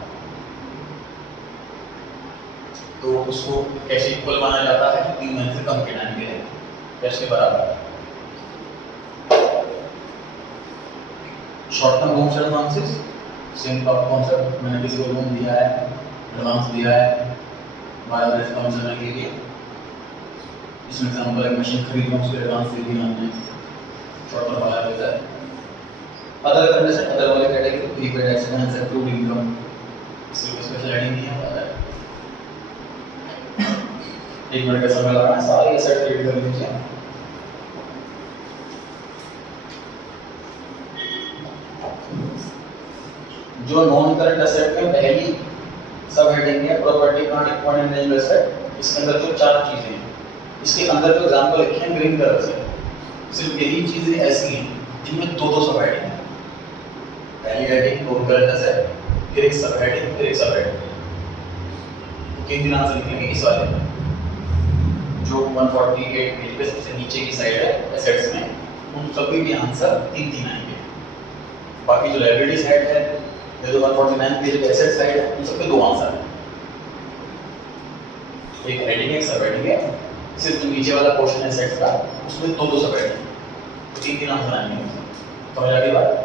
तो उसको कैश इक्वल माना जाता है कि 3 महीने से कम के टाइम के लिए कैश के बराबर। Short term loan advances, same concept. मैंने किसी को लोन दिया है, एडवांस दिया है बायोरेज कम समय के लिए, इसमें एग्जांपल एक मशीन खरीद रहा हूँ, उसके एडवांस दे दिया हमने, शॉर्ट टर्म वाला होता है। अदर कंडीशन, अदर वाले category prepaid expense, accrued income, इसलिए स्पेशल हेडिंग नहीं है। 1 मिनट का समय लगा है, सारी एसेट रीड कर लीजिए। जो नॉन करंट एसेट में पहली सब हेडिंग है property plant equipment and asset, इसके अंदर जो 4 चीजें हैं, इसके अंदर जो एग्जांपल लिखे हैं ग्रीन कलर से, सिर्फ यही चीजें ऐसी हैं जिनमें 2-2 सब हेडिंग है। पहली हेडिंग नॉन करंट एसेट, फिर एक सब हेडिंग, फिर एक सब हेडिंग। तो 3 आंसर निकलेंगे इस वाले में। जो 148 पेज पे सबसे नीचे की साइड है एसेट्स में, उन सभी के आंसर 3-3 आएंगे। बाकी जो लायबिलिटी साइड है, ये जो 149 पेज पे एसेट साइड है, उन सब पे 2 आंसर है। एक हेडिंग है, एक सब हेडिंग है। सिर्फ जो नीचे वाला पोर्शन है एसेट्स का, उसमें 2-2 सब हेडिंग है, तो 3-3 आंसर आएंगे। समझ आ गई बात?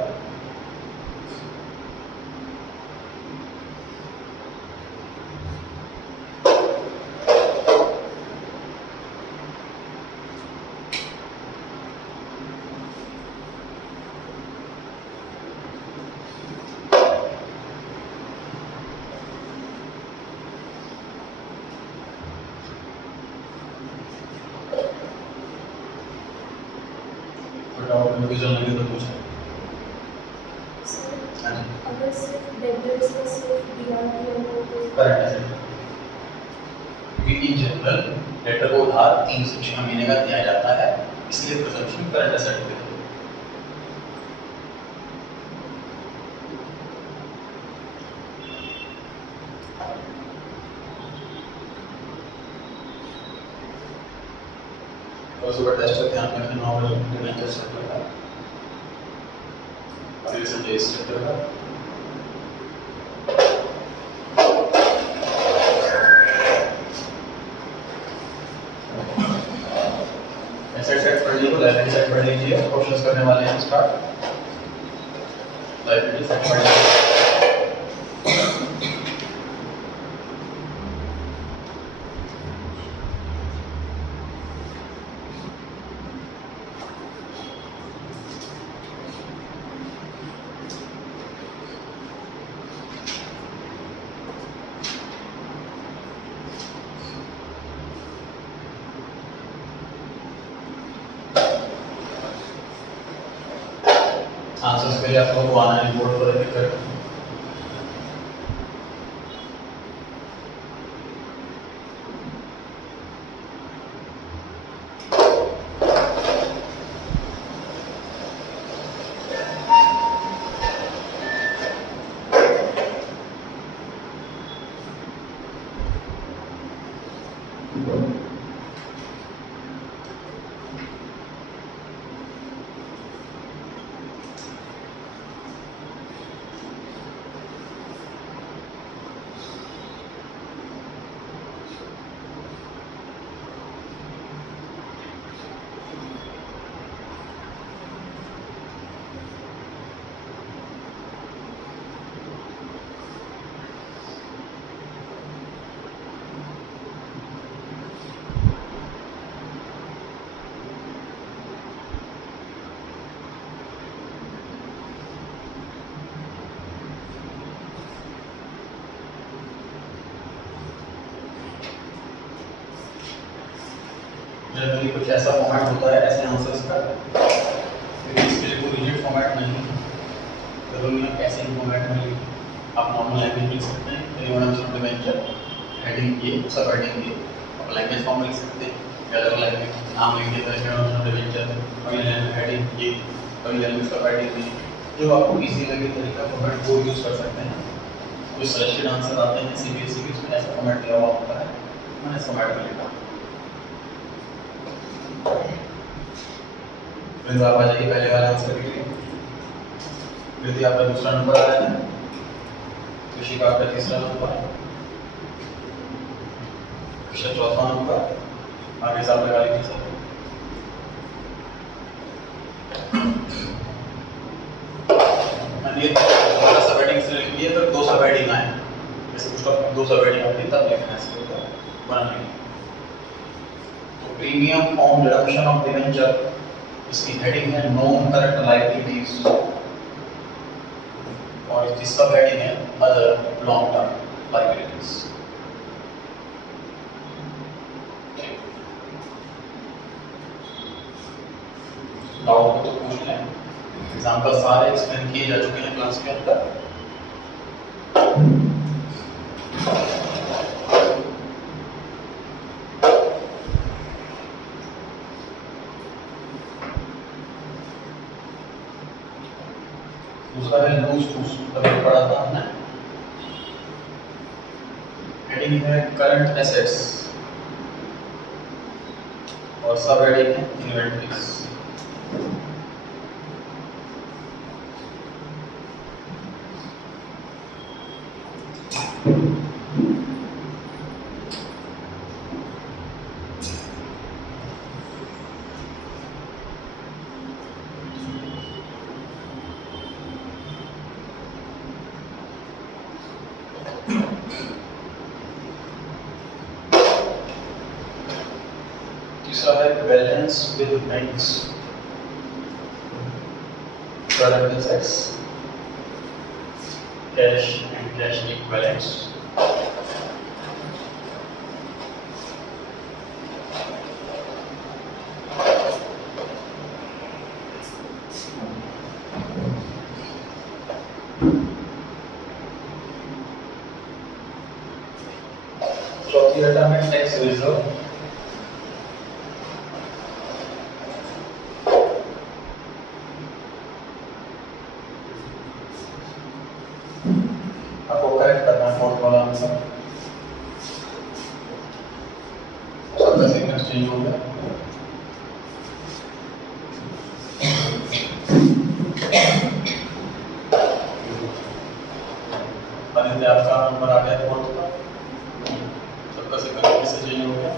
कंफ्यूजन लगे तो पूछो। अगर सिर्फ डेब्टर्स का सिर्फ दिया गया हो तो करंट एसेट, क्योंकि इन जनरल डेटर को उधार 3 से 6 महीने का दिया जाता है, इसलिए प्रिजम्पशन करंट एसेट पे है। और सुपर टेस्ट का ध्यान रखना होगा, डिवेंचर सेक्टर का, रिसेंट डेज सेक्टर का। एसेट सेट पढ़ लीजिए, लायबिलिटी सेट पढ़ लीजिए, क्वेश्चंस करने वाले हैं स्टार्ट। लायबिलिटी सेट पढ़ लीजिए। आंसर्स के लिए आप लोगों को आना है बोर्ड पर लिखकर। जनरली कुछ ऐसा फॉर्मेट होता है ऐसे आंसर्स का, क्योंकि इसके लिए कोई रिजिड फॉर्मेट नहीं है, जरूरी है कैसे फॉर्मेट में लिखें। आप नॉर्मल लैंग्वेज लिख सकते हैं, हेडिंग ये, सब हेडिंग ये, आप लैंग्वेज फॉर्म लिख सकते हैं, अलग लैंग्वेज नाम लिख के और हेडिंग ये और लैंग्वेज सब हेडिंग ये, जो आपको इजी लगे तरीका फॉर्मेट वो यूज़ कर सकते हैं। कुछ सजेस्टेड आंसर आते हैं सीबीएसई के, उसमें ऐसा फॉर्मेट दिया हुआ होता है, मैंने इस फॉर्मेट में लिखा। फिर आप आ जाइए पहले वाले आंसर के लिए। यदि आपका दूसरा नंबर आया है, खुशी का आपका तीसरा नंबर, खुशी चौथा नंबर, आगे साल लगा लीजिए सर। ये हमारा सब हेडिंग से लिख दिए, तो दो सब हेडिंग आए, जैसे कुछ का दो सब हेडिंग आती तब लिखना है इसके ऊपर बनाने। तो premium form reduction of debenture, इसकी हेडिंग है नॉन करंट लायबिलिटीज, और इसकी सब हेडिंग है other long term liabilities. Doubt हो तो पूछ लें, एग्जांपल सारे एक्सप्लेन किए जा चुके हैं क्लास के अंदर। दूसरा है लूज टूस, अभी पढ़ा था हमने, हेडिंग है करंट एसेट्स और सब हेडिंग है इन्वेंटरीज। तीसरा है balance with banks, current assets, cash and cash equivalents. चौथी आइटम है टैक्स रिजर्व, आपको करेक्ट करना है फोर्थ वाला आंसर। सबका सीक्वेंस चेंज हो गया। आदित्य आपका नंबर आ गया फोर्थ का, सबका सीक्वेंस कैसे चेंज हो गया?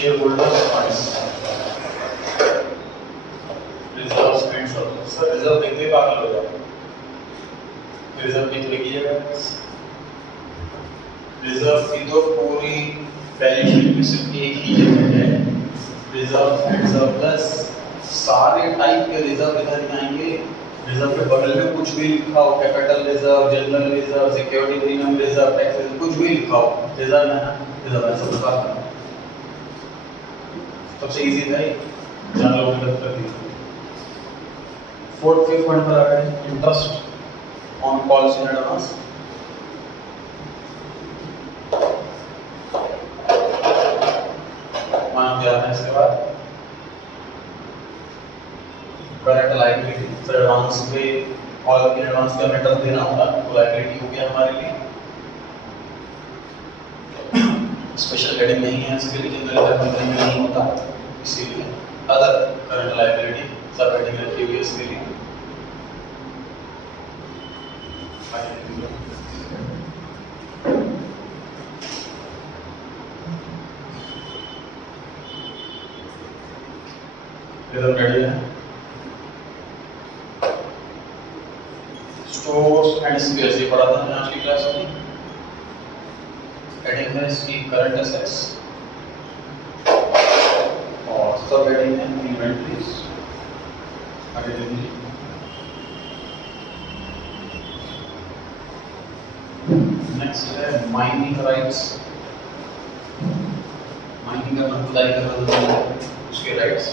Shareholders funds, reserves and surplus. Sir reserve देखते ही पागल हो जाओगे, रिजर्व की तो लिखिएगा, रिजर्व की तो पूरी बैलेंस शीट में सिर्फ एक ही जगह है, रिजर्व एंड सरप्लस। सारे टाइप के रिजर्व इधर ही आएंगे। रिजर्व के बगल में कुछ भी लिखा हो, capital reserve, general reserve, security premium reserve, tax, कुछ भी लिखा हो, रिजर्व है ना, रिजर्व है, सब बात करना। सबसे इजी था ये, जान लोगों ने कर दी। फोर्थ फिफ्थ पॉइंट पर आ गए, interest on calls in advance. मान क्या है इसके बाद? करंट लायबिलिटी, सर एडवांस पे कॉल इन एडवांस का इंटरेस्ट देना होगा, तो लायबिलिटी हो गया हमारे लिए। स्पेशल हेडिंग नहीं है इसके लिए, जनरल कंपनी में नहीं होता, इसीलिए अदर करंट लायबिलिटी सब हेडिंग रखी हुई है इसके लिए। रेडी है? सोर्स एंड स्पेस ये पढ़ा था मैंने आज की क्लास में। हेडिंग है इसकी करंट एसेट्स और सब हेडिंग है इन्वेंटरीज। आगे देखिए नेक्स्ट है माइनिंग राइट्स। माइनिंग का मतलब खुदाई कर रहा है उसके राइट्स।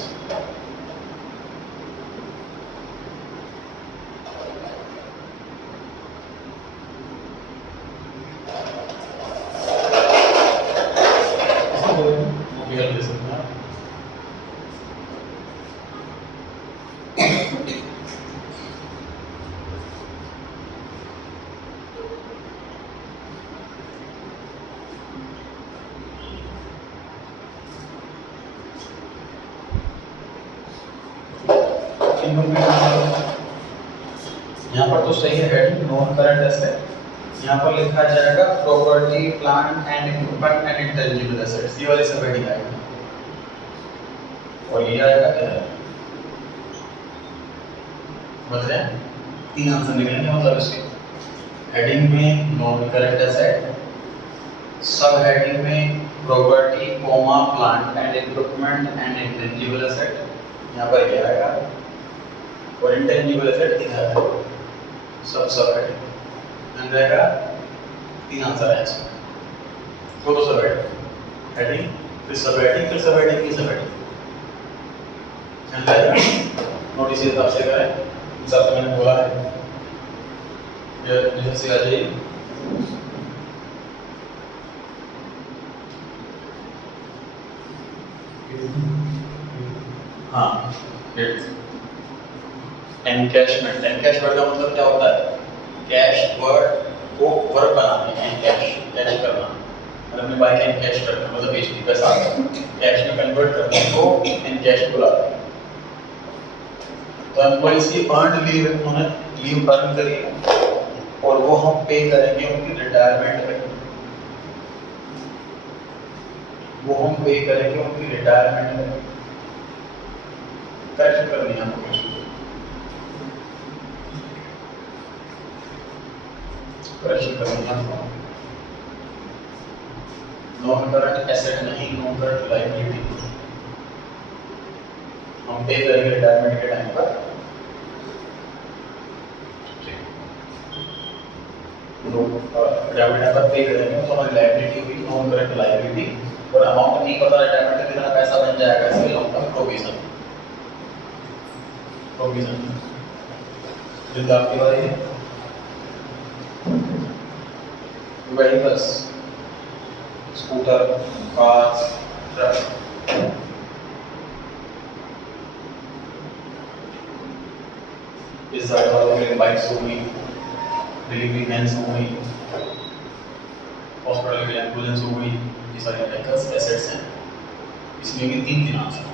यहाँ पर तो सही है हेडिंग नॉन करंट एसेट। यहाँ पर लिखा जाएगा property plant and equipment and intangible assets, ये वाली सब हेडिंग आएगी। और ये आएगा क्या है समझ रहे हैं? 3 आंसर निकलेंगे मतलब इसके। हेडिंग में नॉन करंट एसेट, सब हेडिंग में property comma plant and equipment and intangible asset, यहाँ पर ये आएगा। और इंटेंजिबल एसेट इधर है, सब हेडिंग रहेगा। 3 आंसर है इसमें, दोनों सब हेडिंग फिर सब हेडिंग फिर सब हेडिंग की सब हेडिंग। नोटिस ये हिसाब से करें, हिसाब से मैंने बोला है ये जैसे से आ जाइए। हाँ एनकैशमेंट। एनकैशमेंट का मतलब क्या होता है? कैश वर्ड को वर्ब बनाते हैं। एनकैश कैश करना, मतलब अपने बाइक एनकैश करना मतलब बेचने पैसा कैश में कन्वर्ट करने को एनकैश बुलाते हैं। तो एम्प्लॉइज की अर्न लीव, उन्होंने लीव अर्न करी और वो हम पे करेंगे उनकी रिटायरमेंट में। वो हम पे करेंगे उनकी रिटायरमेंट में। करेक्शन करनी है आपको, करेक्शन करनी है आपको। नॉन करंट एसेट नहीं, नॉन करंट लायबिलिटी हम पे करेंगे रिटायरमेंट के टाइम पर। रिटायरमेंट पर पे करेंगे तो हमारी लायबिलिटी हुई नॉन करंट लायबिलिटी। और अमाउंट नहीं पता रिटायरमेंट में कितना पैसा बन जाएगा, इसलिए लॉन्ग टर्म प्रोविजन। प्रोविजन जिंदा आपकी बारी है। Vehicles, scooter, car, truck. इस साइड वालों के लिए बाइक्स हो गई, डिलीवरी वैन्स हो गई, हॉस्पिटल के लिए एम्बुलेंस हो गई, ये सारी व्हीकल्स एसेट्स हैं। इसमें भी 3 आंसर।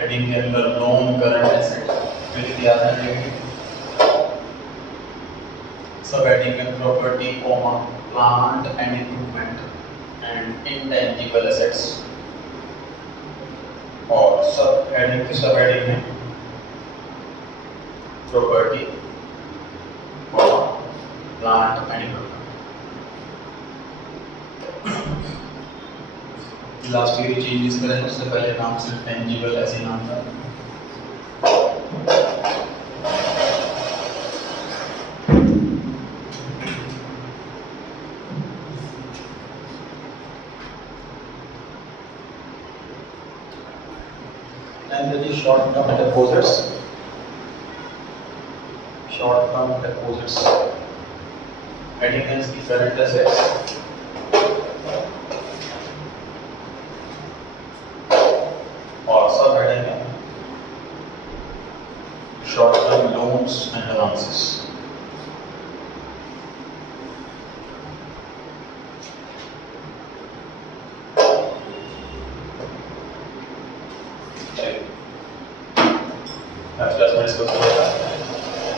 हेडिंग के अंदर नॉन करंट एसेट फिर दिया है, सब हेडिंग में property comma plant and equipment and intangible assets. और सब हेडिंग की सब हेडिंग में property comma plant and equipment. Last year changes करें, उससे पहले नाम सिर्फ टेंजिबल ऐसे नाम था। Short term deposits, short term deposits heading है इसकी करंट एसेट्स। और सब हेडिंग है short term loans and advances.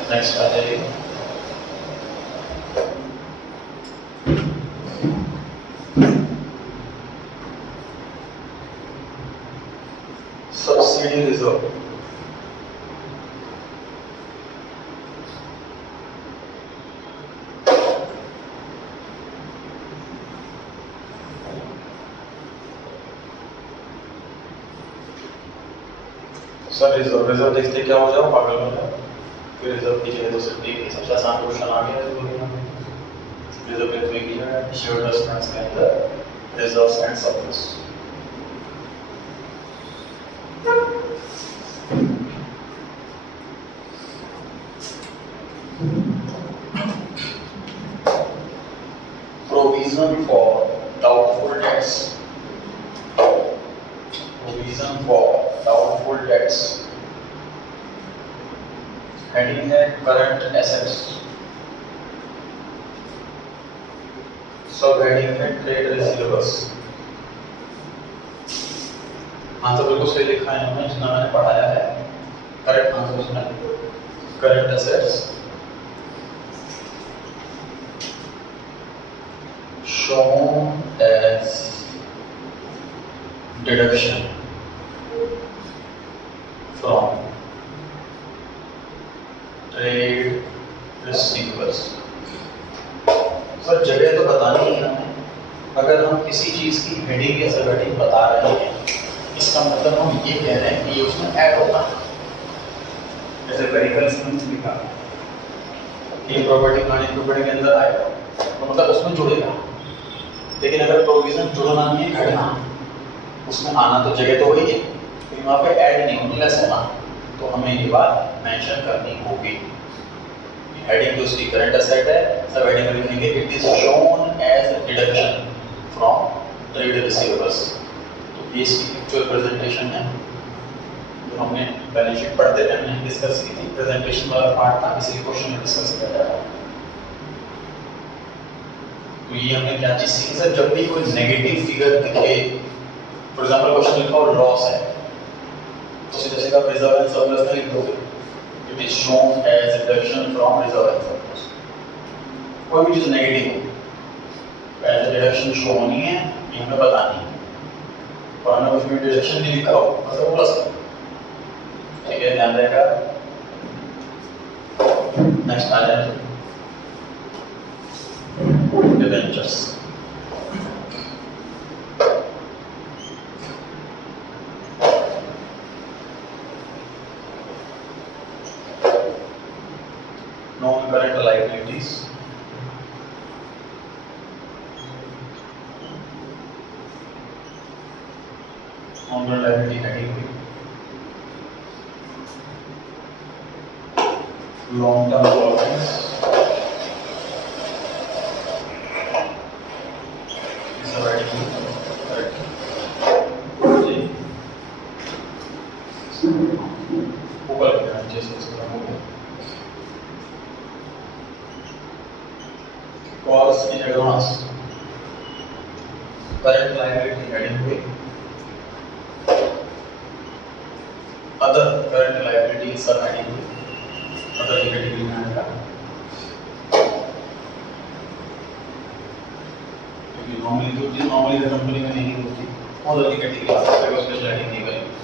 Next आ जाइए। Subsidy reserve. सर रिजर्व देखते क्या हो जाओ, पागल हो जाओ। फिर रिजर्व की जगह तो सिर्फ एक सबसे आसान क्वेश्चन आ गया रिजर्व में तुम्हें किया है शेयर डस्टमेंट्स के अंदर reserves and surplus. Provision for doubtful debts. Provision for doubtful debts. Heading है current assets. Sub heading है trade receivables. आंसर बिल्कुल सही लिखा है इन्होंने जितना मैंने पढ़ाया है। करेक्ट आंसर उसमें current assets shown as deduction from trade receivables। Sir जगह तो बतानी है हमें, अगर हम किसी चीज की हेडिंग या सब हेडिंग बता रहे हैं इसका मतलब हम ये कह रहे हैं कि ये उसमें ऐड होगा। जैसे वेहिकल्स में लिखा ये प्रॉपर्टी प्लांट इक्विपमेंट के अंदर आएगा तो मतलब उसमें जुड़ेगा। लेकिन अगर प्रोविजन जुड़ना नहीं है घटना उसमें आना तो जगह तो वही है लेकिन वहाँ पे ऐड नहीं होना लेस होना, तो हमें ये बात मेंशन करनी होगी। हेडिंग तो उसकी करंट असेट है, सब हेडिंग में लिखेंगे it is shown as deduction from trade receivables. तो ये इसकी एक्चुअल प्रेजेंटेशन है जो हमने बैलेंस शीट पढ़ते थे हमने डिस्कस की थी। प्रेजेंटेशन वाला पार्ट था इसलिए क्वेश्चन में डिस्कस किया जा रहा है। तो ये हमने क्या चीज सीखी सर, जब भी कोई नेगेटिव फिगर दिखे, फॉर एग्जांपल क्वेश्चन लिखा हो लॉस है तो सीधे सीधा रिजर्व एंड सरप्लस में लिख दोगे it is shown as deduction from reserve and surplus. कोई भी चीज नेगेटिव एज डिडक्शन शो होनी है ये हमें बतानी है और हमें उसमें डिडक्शन नहीं लिखा हो मतलब प्लस। ठीक है ध्यान रहेगा। नेक्स्ट आ जाए debentures. Non-current liabilities. Non-current liability heading. Long-term borrowings. Cost in advance. Current liability heading पे other current liability सब heading पे other category में आएगा क्योंकि नॉर्मली जो चीज नॉर्मली कंपनी में नहीं होती वो other category आ सकता है उसके स्लाइडिंग नहीं करेंगे।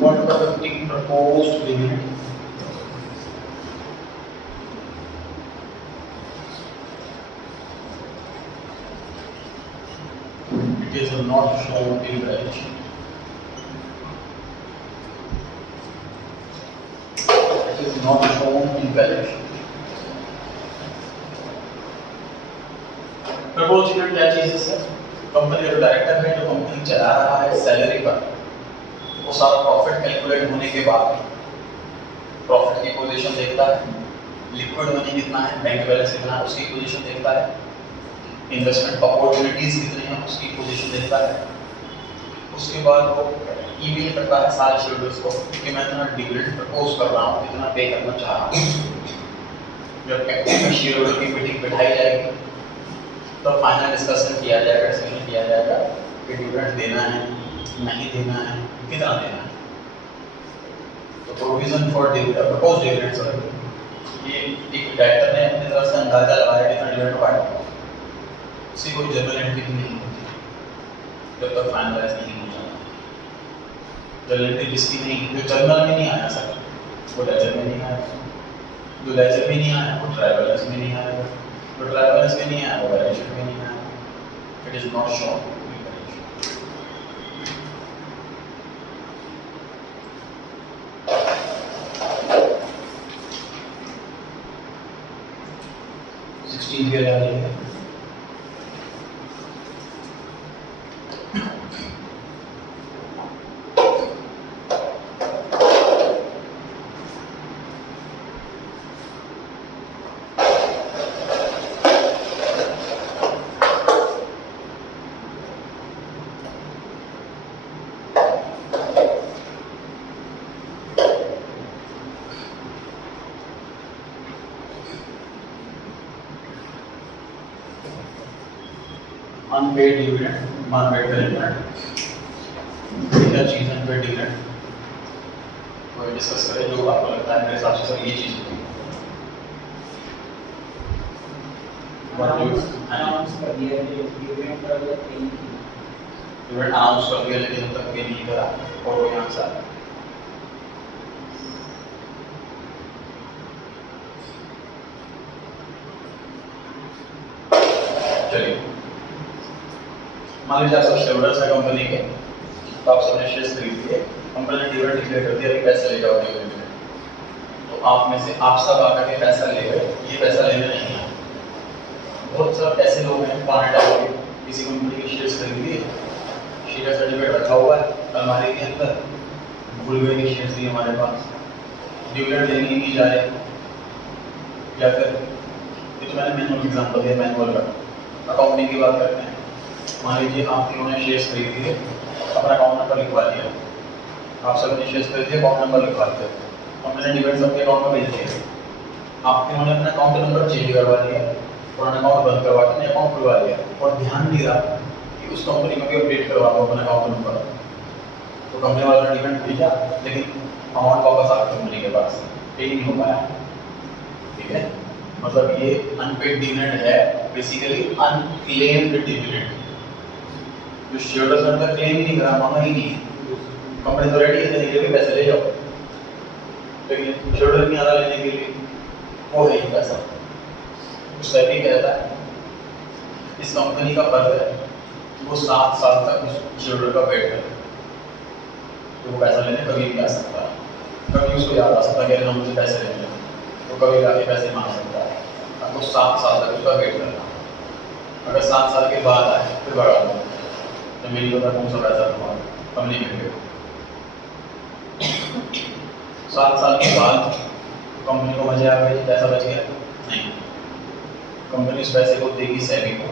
What the 15 proposed limit it is not shown in balance sheet. It is not shown in balance sheet. Propose limit क्या चीज है सर? कंपनी का डायरेक्टर है जो कंपनी चला रहा है सैलरी पर वो सारा प्रॉफिट कैलकुलेट होने के बाद प्रॉफिट की पोजीशन देखता है, लिक्विड मनी कितना है, बैंक बैलेंस कितना है उसकी पोजीशन देखता है, इन्वेस्टमेंट अपॉर्चुनिटीज कितनी हैं उसकी पोजीशन देखता है। उसके बाद वो ईमेल करता है सारे शेड्यूल्स को कि मैं इतना डिविडेंड प्रपोज कर रहा हूँ, इतना पे करना चाह रहा हूँ। जब एक्टिव शेयर होल्डर की मीटिंग बिठाई जाएगी तो फाइनल डिस्कशन किया जाएगा, डिस्कशन किया जाएगा कि डिविडेंड देना है, नहीं देना है, कितना देना है। तो प्रोविजन फॉर प्रपोज डिविडेंड, ये एक डायरेक्टर ने अपनी तरफ से अंदाजा लगाया कितना डिविडेंड बांटेगा, उसकी कोई जनरल एंट्री नहीं होती जब तक फाइनलाइज नहीं हो जाता। जनरल एंट्री जिसकी नहीं, जो जर्नल में नहीं आया सर वो लेजर में नहीं आया, जो लेजर में नहीं आया वो ट्रायल बैलेंस में नहीं आया, जो ट्रायल बैलेंस में नहीं आया वो बैलेंस शीट में नहीं आया। It is not shown. Clear आ रही है। अनपेड डिविडेंड, अनपेड डिविडेंड, क्या चीज अनपेड डिविडेंड वो डिस्कस करें जो आपको लगता है मेरे हिसाब से सर ये चीज होगी। अनाउंस कर दिया कि डिविडेंड का मतलब नहीं किया, डिविडेंड अनाउंस कर दिया लेकिन अब तक पे नहीं करा और कोई आंसर चलिए। मान लीजिए आप सब शेयरहोल्डर्स हैं कंपनी के, तो आप सबने शेयर्स खरीद लिए, कंपनी ने डिविडेंड डिक्लेयर कर दिया कि पैसे ले जाओ डिविडेंड, तो आप में से आप सब आकर के पैसा ले गए, ये पैसा लेने नहीं है। बहुत सारे ऐसे लोग हैं पुराने टाइम के, किसी कंपनी के शेयर्स खरीद लिए, शेयर सर्टिफिकेट रखा हुआ है अलमारी के अंदर, भूल गए कि शेयर्स लिए हमारे पास, डिविडेंड लेने नहीं जा रहे, या फिर ये तो मैंने मैनुअल एग्जांपल दिया, मैनुअल का अकाउंटिंग की बात करते हैं। मान लीजिए आप लोगों ने शेयर्स खरीद लिए, अपना अकाउंट नंबर लिखवा दिया, आप सब ने शेयर्स खरीद लिए, अकाउंट नंबर लिखवा दिया, हमने डिविडेंड सबके अकाउंट में भेज दिया, आपके उन्होंने अपना अकाउंट नंबर चेंज करवा दिया, पुराना अकाउंट बंद करवा के नया अकाउंट खुलवा दिया, और ध्यान नहीं रहा कि उस कंपनी में भी अपडेट करवा दो अपना अकाउंट नंबर, तो कंपनी वाला ने डिविडेंड भेजा लेकिन अमाउंट वापस आ गया कंपनी के पास, पे नहीं हो पाया। ठीक है, मतलब ये अनपेड डिविडेंड है, बेसिकली अनक्लेम्ड डिविडेंड, जो शेयरहोल्डर्स ने अपना क्लेम ही नहीं करा, मांगा ही नहीं, कंपनी तो रेडी है देने के लिए, पैसे ले जाओ, लेकिन शेयरहोल्डर नहीं आ रहा लेने के लिए, वो है ही पैसा। उसका भी कहता है इस कंपनी का फर्ज है वो 7 साल तक उस शेयरहोल्डर का वेट करे, तो वो पैसा लेने कभी भी आ सकता है, कभी उसको याद आ सकता है कि हम मुझे पैसे लेने, तो कभी आके पैसे मांग सकता है, आपको 7 साल तक उसका वेट करना। अगर 7 साल के बाद आए फिर बढ़ा दो, तो मेरी पता कौन सा पैसा तुम्हारा कंपनी में गया। 7 साल के बाद कंपनी को मजे आ गए, पैसा बच गया नहीं, कंपनी उस पैसे को देगी सेबी को,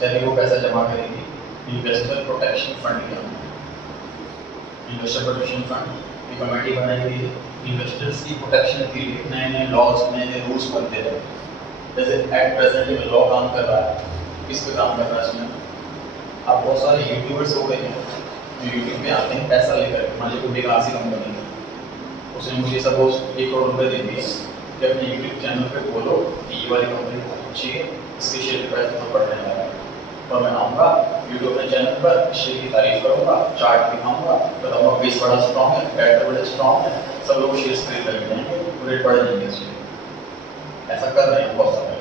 सेबी को पैसा जमा करेगी इन्वेस्टर प्रोटेक्शन फंड के अंदर। इन्वेस्टर प्रोटेक्शन फंड की कमेटी बनाई गई है, इन्वेस्टर्स की प्रोटेक्शन के लिए नए नए लॉज, नए नए रूल्स बनते रहे। जैसे एट प्रेजेंट में लॉ काम कर रहा है, किस पे काम कर रहा है इसमें, आप बहुत सारे यूट्यूबर्स हो गए हैं जो यूट्यूब पे आते हैं पैसा लेकर, मान लीजिए कोई बेकार सी कंपनी है, उसने मुझे सपोज 1 करोड़ रुपए दे दिए कि अपने यूट्यूब चैनल पे बोलो कि ये वाली कंपनी बहुत अच्छी है, इसके शेयर के प्राइस बहुत बढ़ने लगा है, और मैं आऊँगा यूट्यूब अपने चैनल पर शेयर की तारीफ करूँगा, चार्ट दिखाऊँगा, बताऊँगा बेस बड़ा स्ट्रॉन्ग है, कैरेक्टर बड़ा स्ट्रॉन्ग है, सब लोग शेयर खरीद कर जाएंगे, रेट बढ़ जाएंगे शेयर। ऐसा कर रहे हैं बहुत सारे।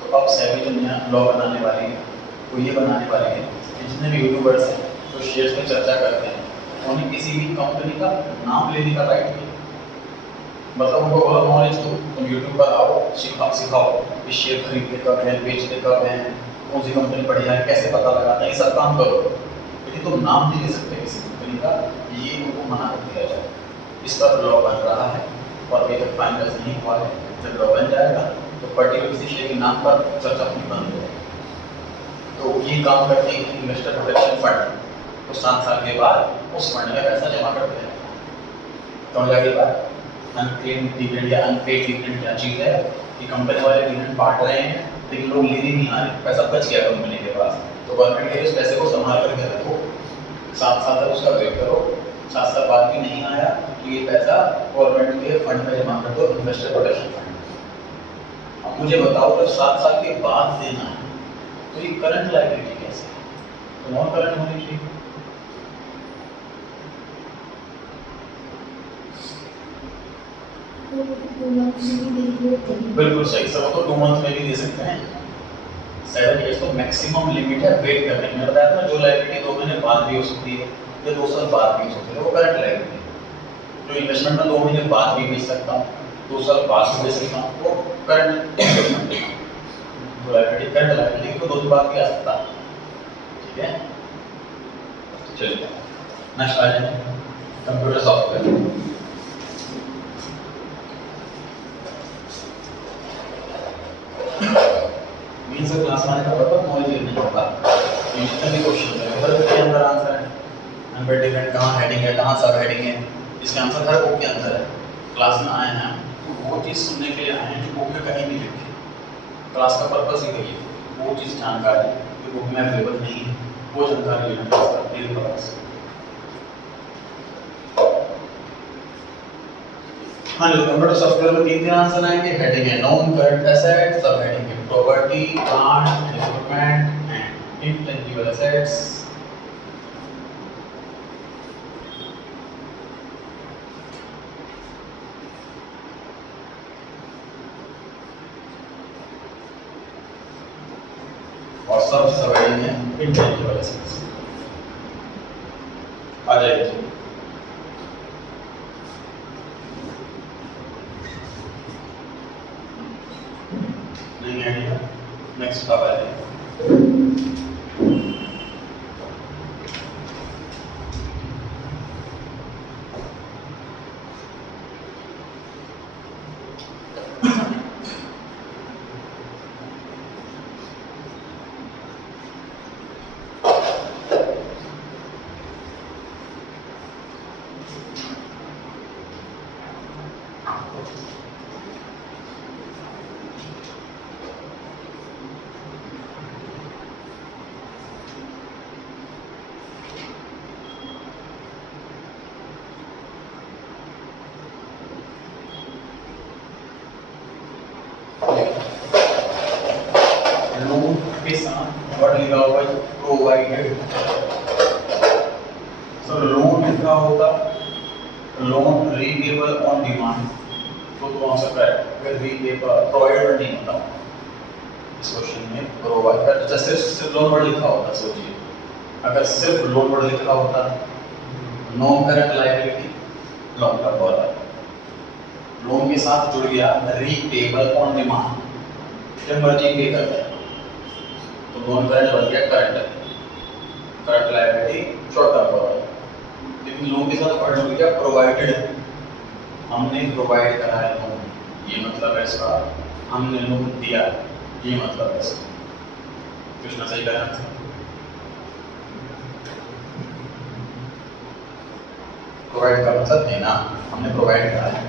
तो अब सेबी जो नया लॉ बनाने वाली है वो ये बनाने वाली है कि जितने भी यूट्यूबर्स हैं जो शेयर्स पे चर्चा करते हैं उन्हें किसी भी कंपनी का नाम लेने का राइट नहीं, मतलब उनको बहुत नॉलेज दो, तुम यूट्यूब पर आओ, सिखाओ कि शेयर खरीदते कब हैं, बेचते कब हैं, कौन सी कंपनी बढ़िया है, कैसे पता लगाना है, ये सब काम करो, लेकिन तुम नाम नहीं ले सकते किसी कंपनी का, ये उनको मना कर दिया जाए। इस पर लॉ बन रहा है और अभी तक फाइनल नहीं हुआ है, जब लॉ बन जाएगा तो पर्टिकुलर किसी शेयर के नाम पर चर्चा अपनी बंद हो जाएगी। तो ये काम करते हैं इन्वेस्टर प्रोटेक्शन फंड, तो 7 साल के बाद उस फंड में पैसा जमा करते हैं। समझ आ गई बात? अनक्लेम डिविडेंड या अनपेड डिविडेंड क्या चीज़ है कि कंपनी वाले डिविडेंड बांट रहे हैं लेकिन लोग लेने नहीं आ रहे, पैसा बच गया कंपनी के पास, तो गवर्नमेंट के उस पैसे को संभाल करके रखो, 7 साल तक उसका वेट करो, 7 साल बाद भी नहीं आया तो ये पैसा गवर्नमेंट के फंड में जमा कर दो, इन्वेस्टर प्रोटेक्शन फंड। अब मुझे बताओ जब 7 साल के बाद देना है तो ये करंट लायबिलिटी कैसे है? तो नॉन करंट होनी चाहिए। बिल्कुल सही, सब तो 2 मंथ में भी दे सकते हैं। 7 इयर्स तो मैक्सिमम लिमिट है वेट करने की। मैंने बताया था जो लायबिलिटी 2 महीने बाद भी हो सकती है या 2 साल बाद भी हो सकती है वो करंट लायबिलिटी। जो इन्वेस्टमेंट में 2 महीने बाद भी बेच सकता हूँ, 2 साल बाद भी बेच सकता हूँ, वो करंट इन्वेस्टमेंट। जो लायबिलिटी करंट लायबिलिटी को 2 साल बाद भी आ सकता है। ठीक है, चलिए नेक्स्ट आ जाए कंप्यूटर सॉफ्टवेयर। मीन्स क्लास में आने का पर्पस नॉलेज नहीं होता, जितने भी क्वेश्चन है हर बुक के अंदर आंसर है, नंबर डिफरेंट कहाँ हेडिंग है कहाँ सब हेडिंग है, इसका आंसर हर बुक के अंदर है। क्लास में आए हैं तो वो चीज़ सुनने के लिए आए हैं जो बुक में कहीं नहीं लिखी। क्लास का पर्पस ही वही है, वो चीज़ जानकारी जो बुक में अवेलेबल नहीं है वो जानकारी लेना क्लास का मेन पर्पस। हाँ जी, कंप्यूटर सॉफ्टवेयर में 3 आंसर आएंगे। हेडिंग है नॉन करंट एसेट, सब हेडिंग है property, plant, equipment and intangible assets. और सब हेडिंग है इंटेंजिबल एसेट्स। आ जाइए नहीं आइडिया, नेक्स्ट आप आ जाइए। लोन के साथ वर्ड लिखा होगा प्रोवाइडेड। सर लोन लिखा होगा लोन रीपेबल ऑन डिमांड, तो आंसर करेक्ट। अगर रीपेबल प्रोवाइडेड नहीं होता इस क्वेश्चन में प्रोवाइडेड, जैसे सिर्फ लोन वर्ड लिखा होता, सोचिए अगर सिर्फ लोन वर्ड लिखा होता non current liability long term वाला, लोन के साथ जुड़ गया रीपेबल ऑन डिमांड, जब मर्जी पे करता है तो नॉन करंट बन गया current, current liability short term वाला। लेकिन लोन के साथ वर्ड जुड़ गया प्रोवाइडेड, हमने प्रोवाइड कराया लोन, ये मतलब है इसका, हमने लोन दिया ये मतलब है इसका। कृष्णा सही कहा आंसर। प्रोवाइड का मतलब नहीं ना, हमने प्रोवाइड कराया।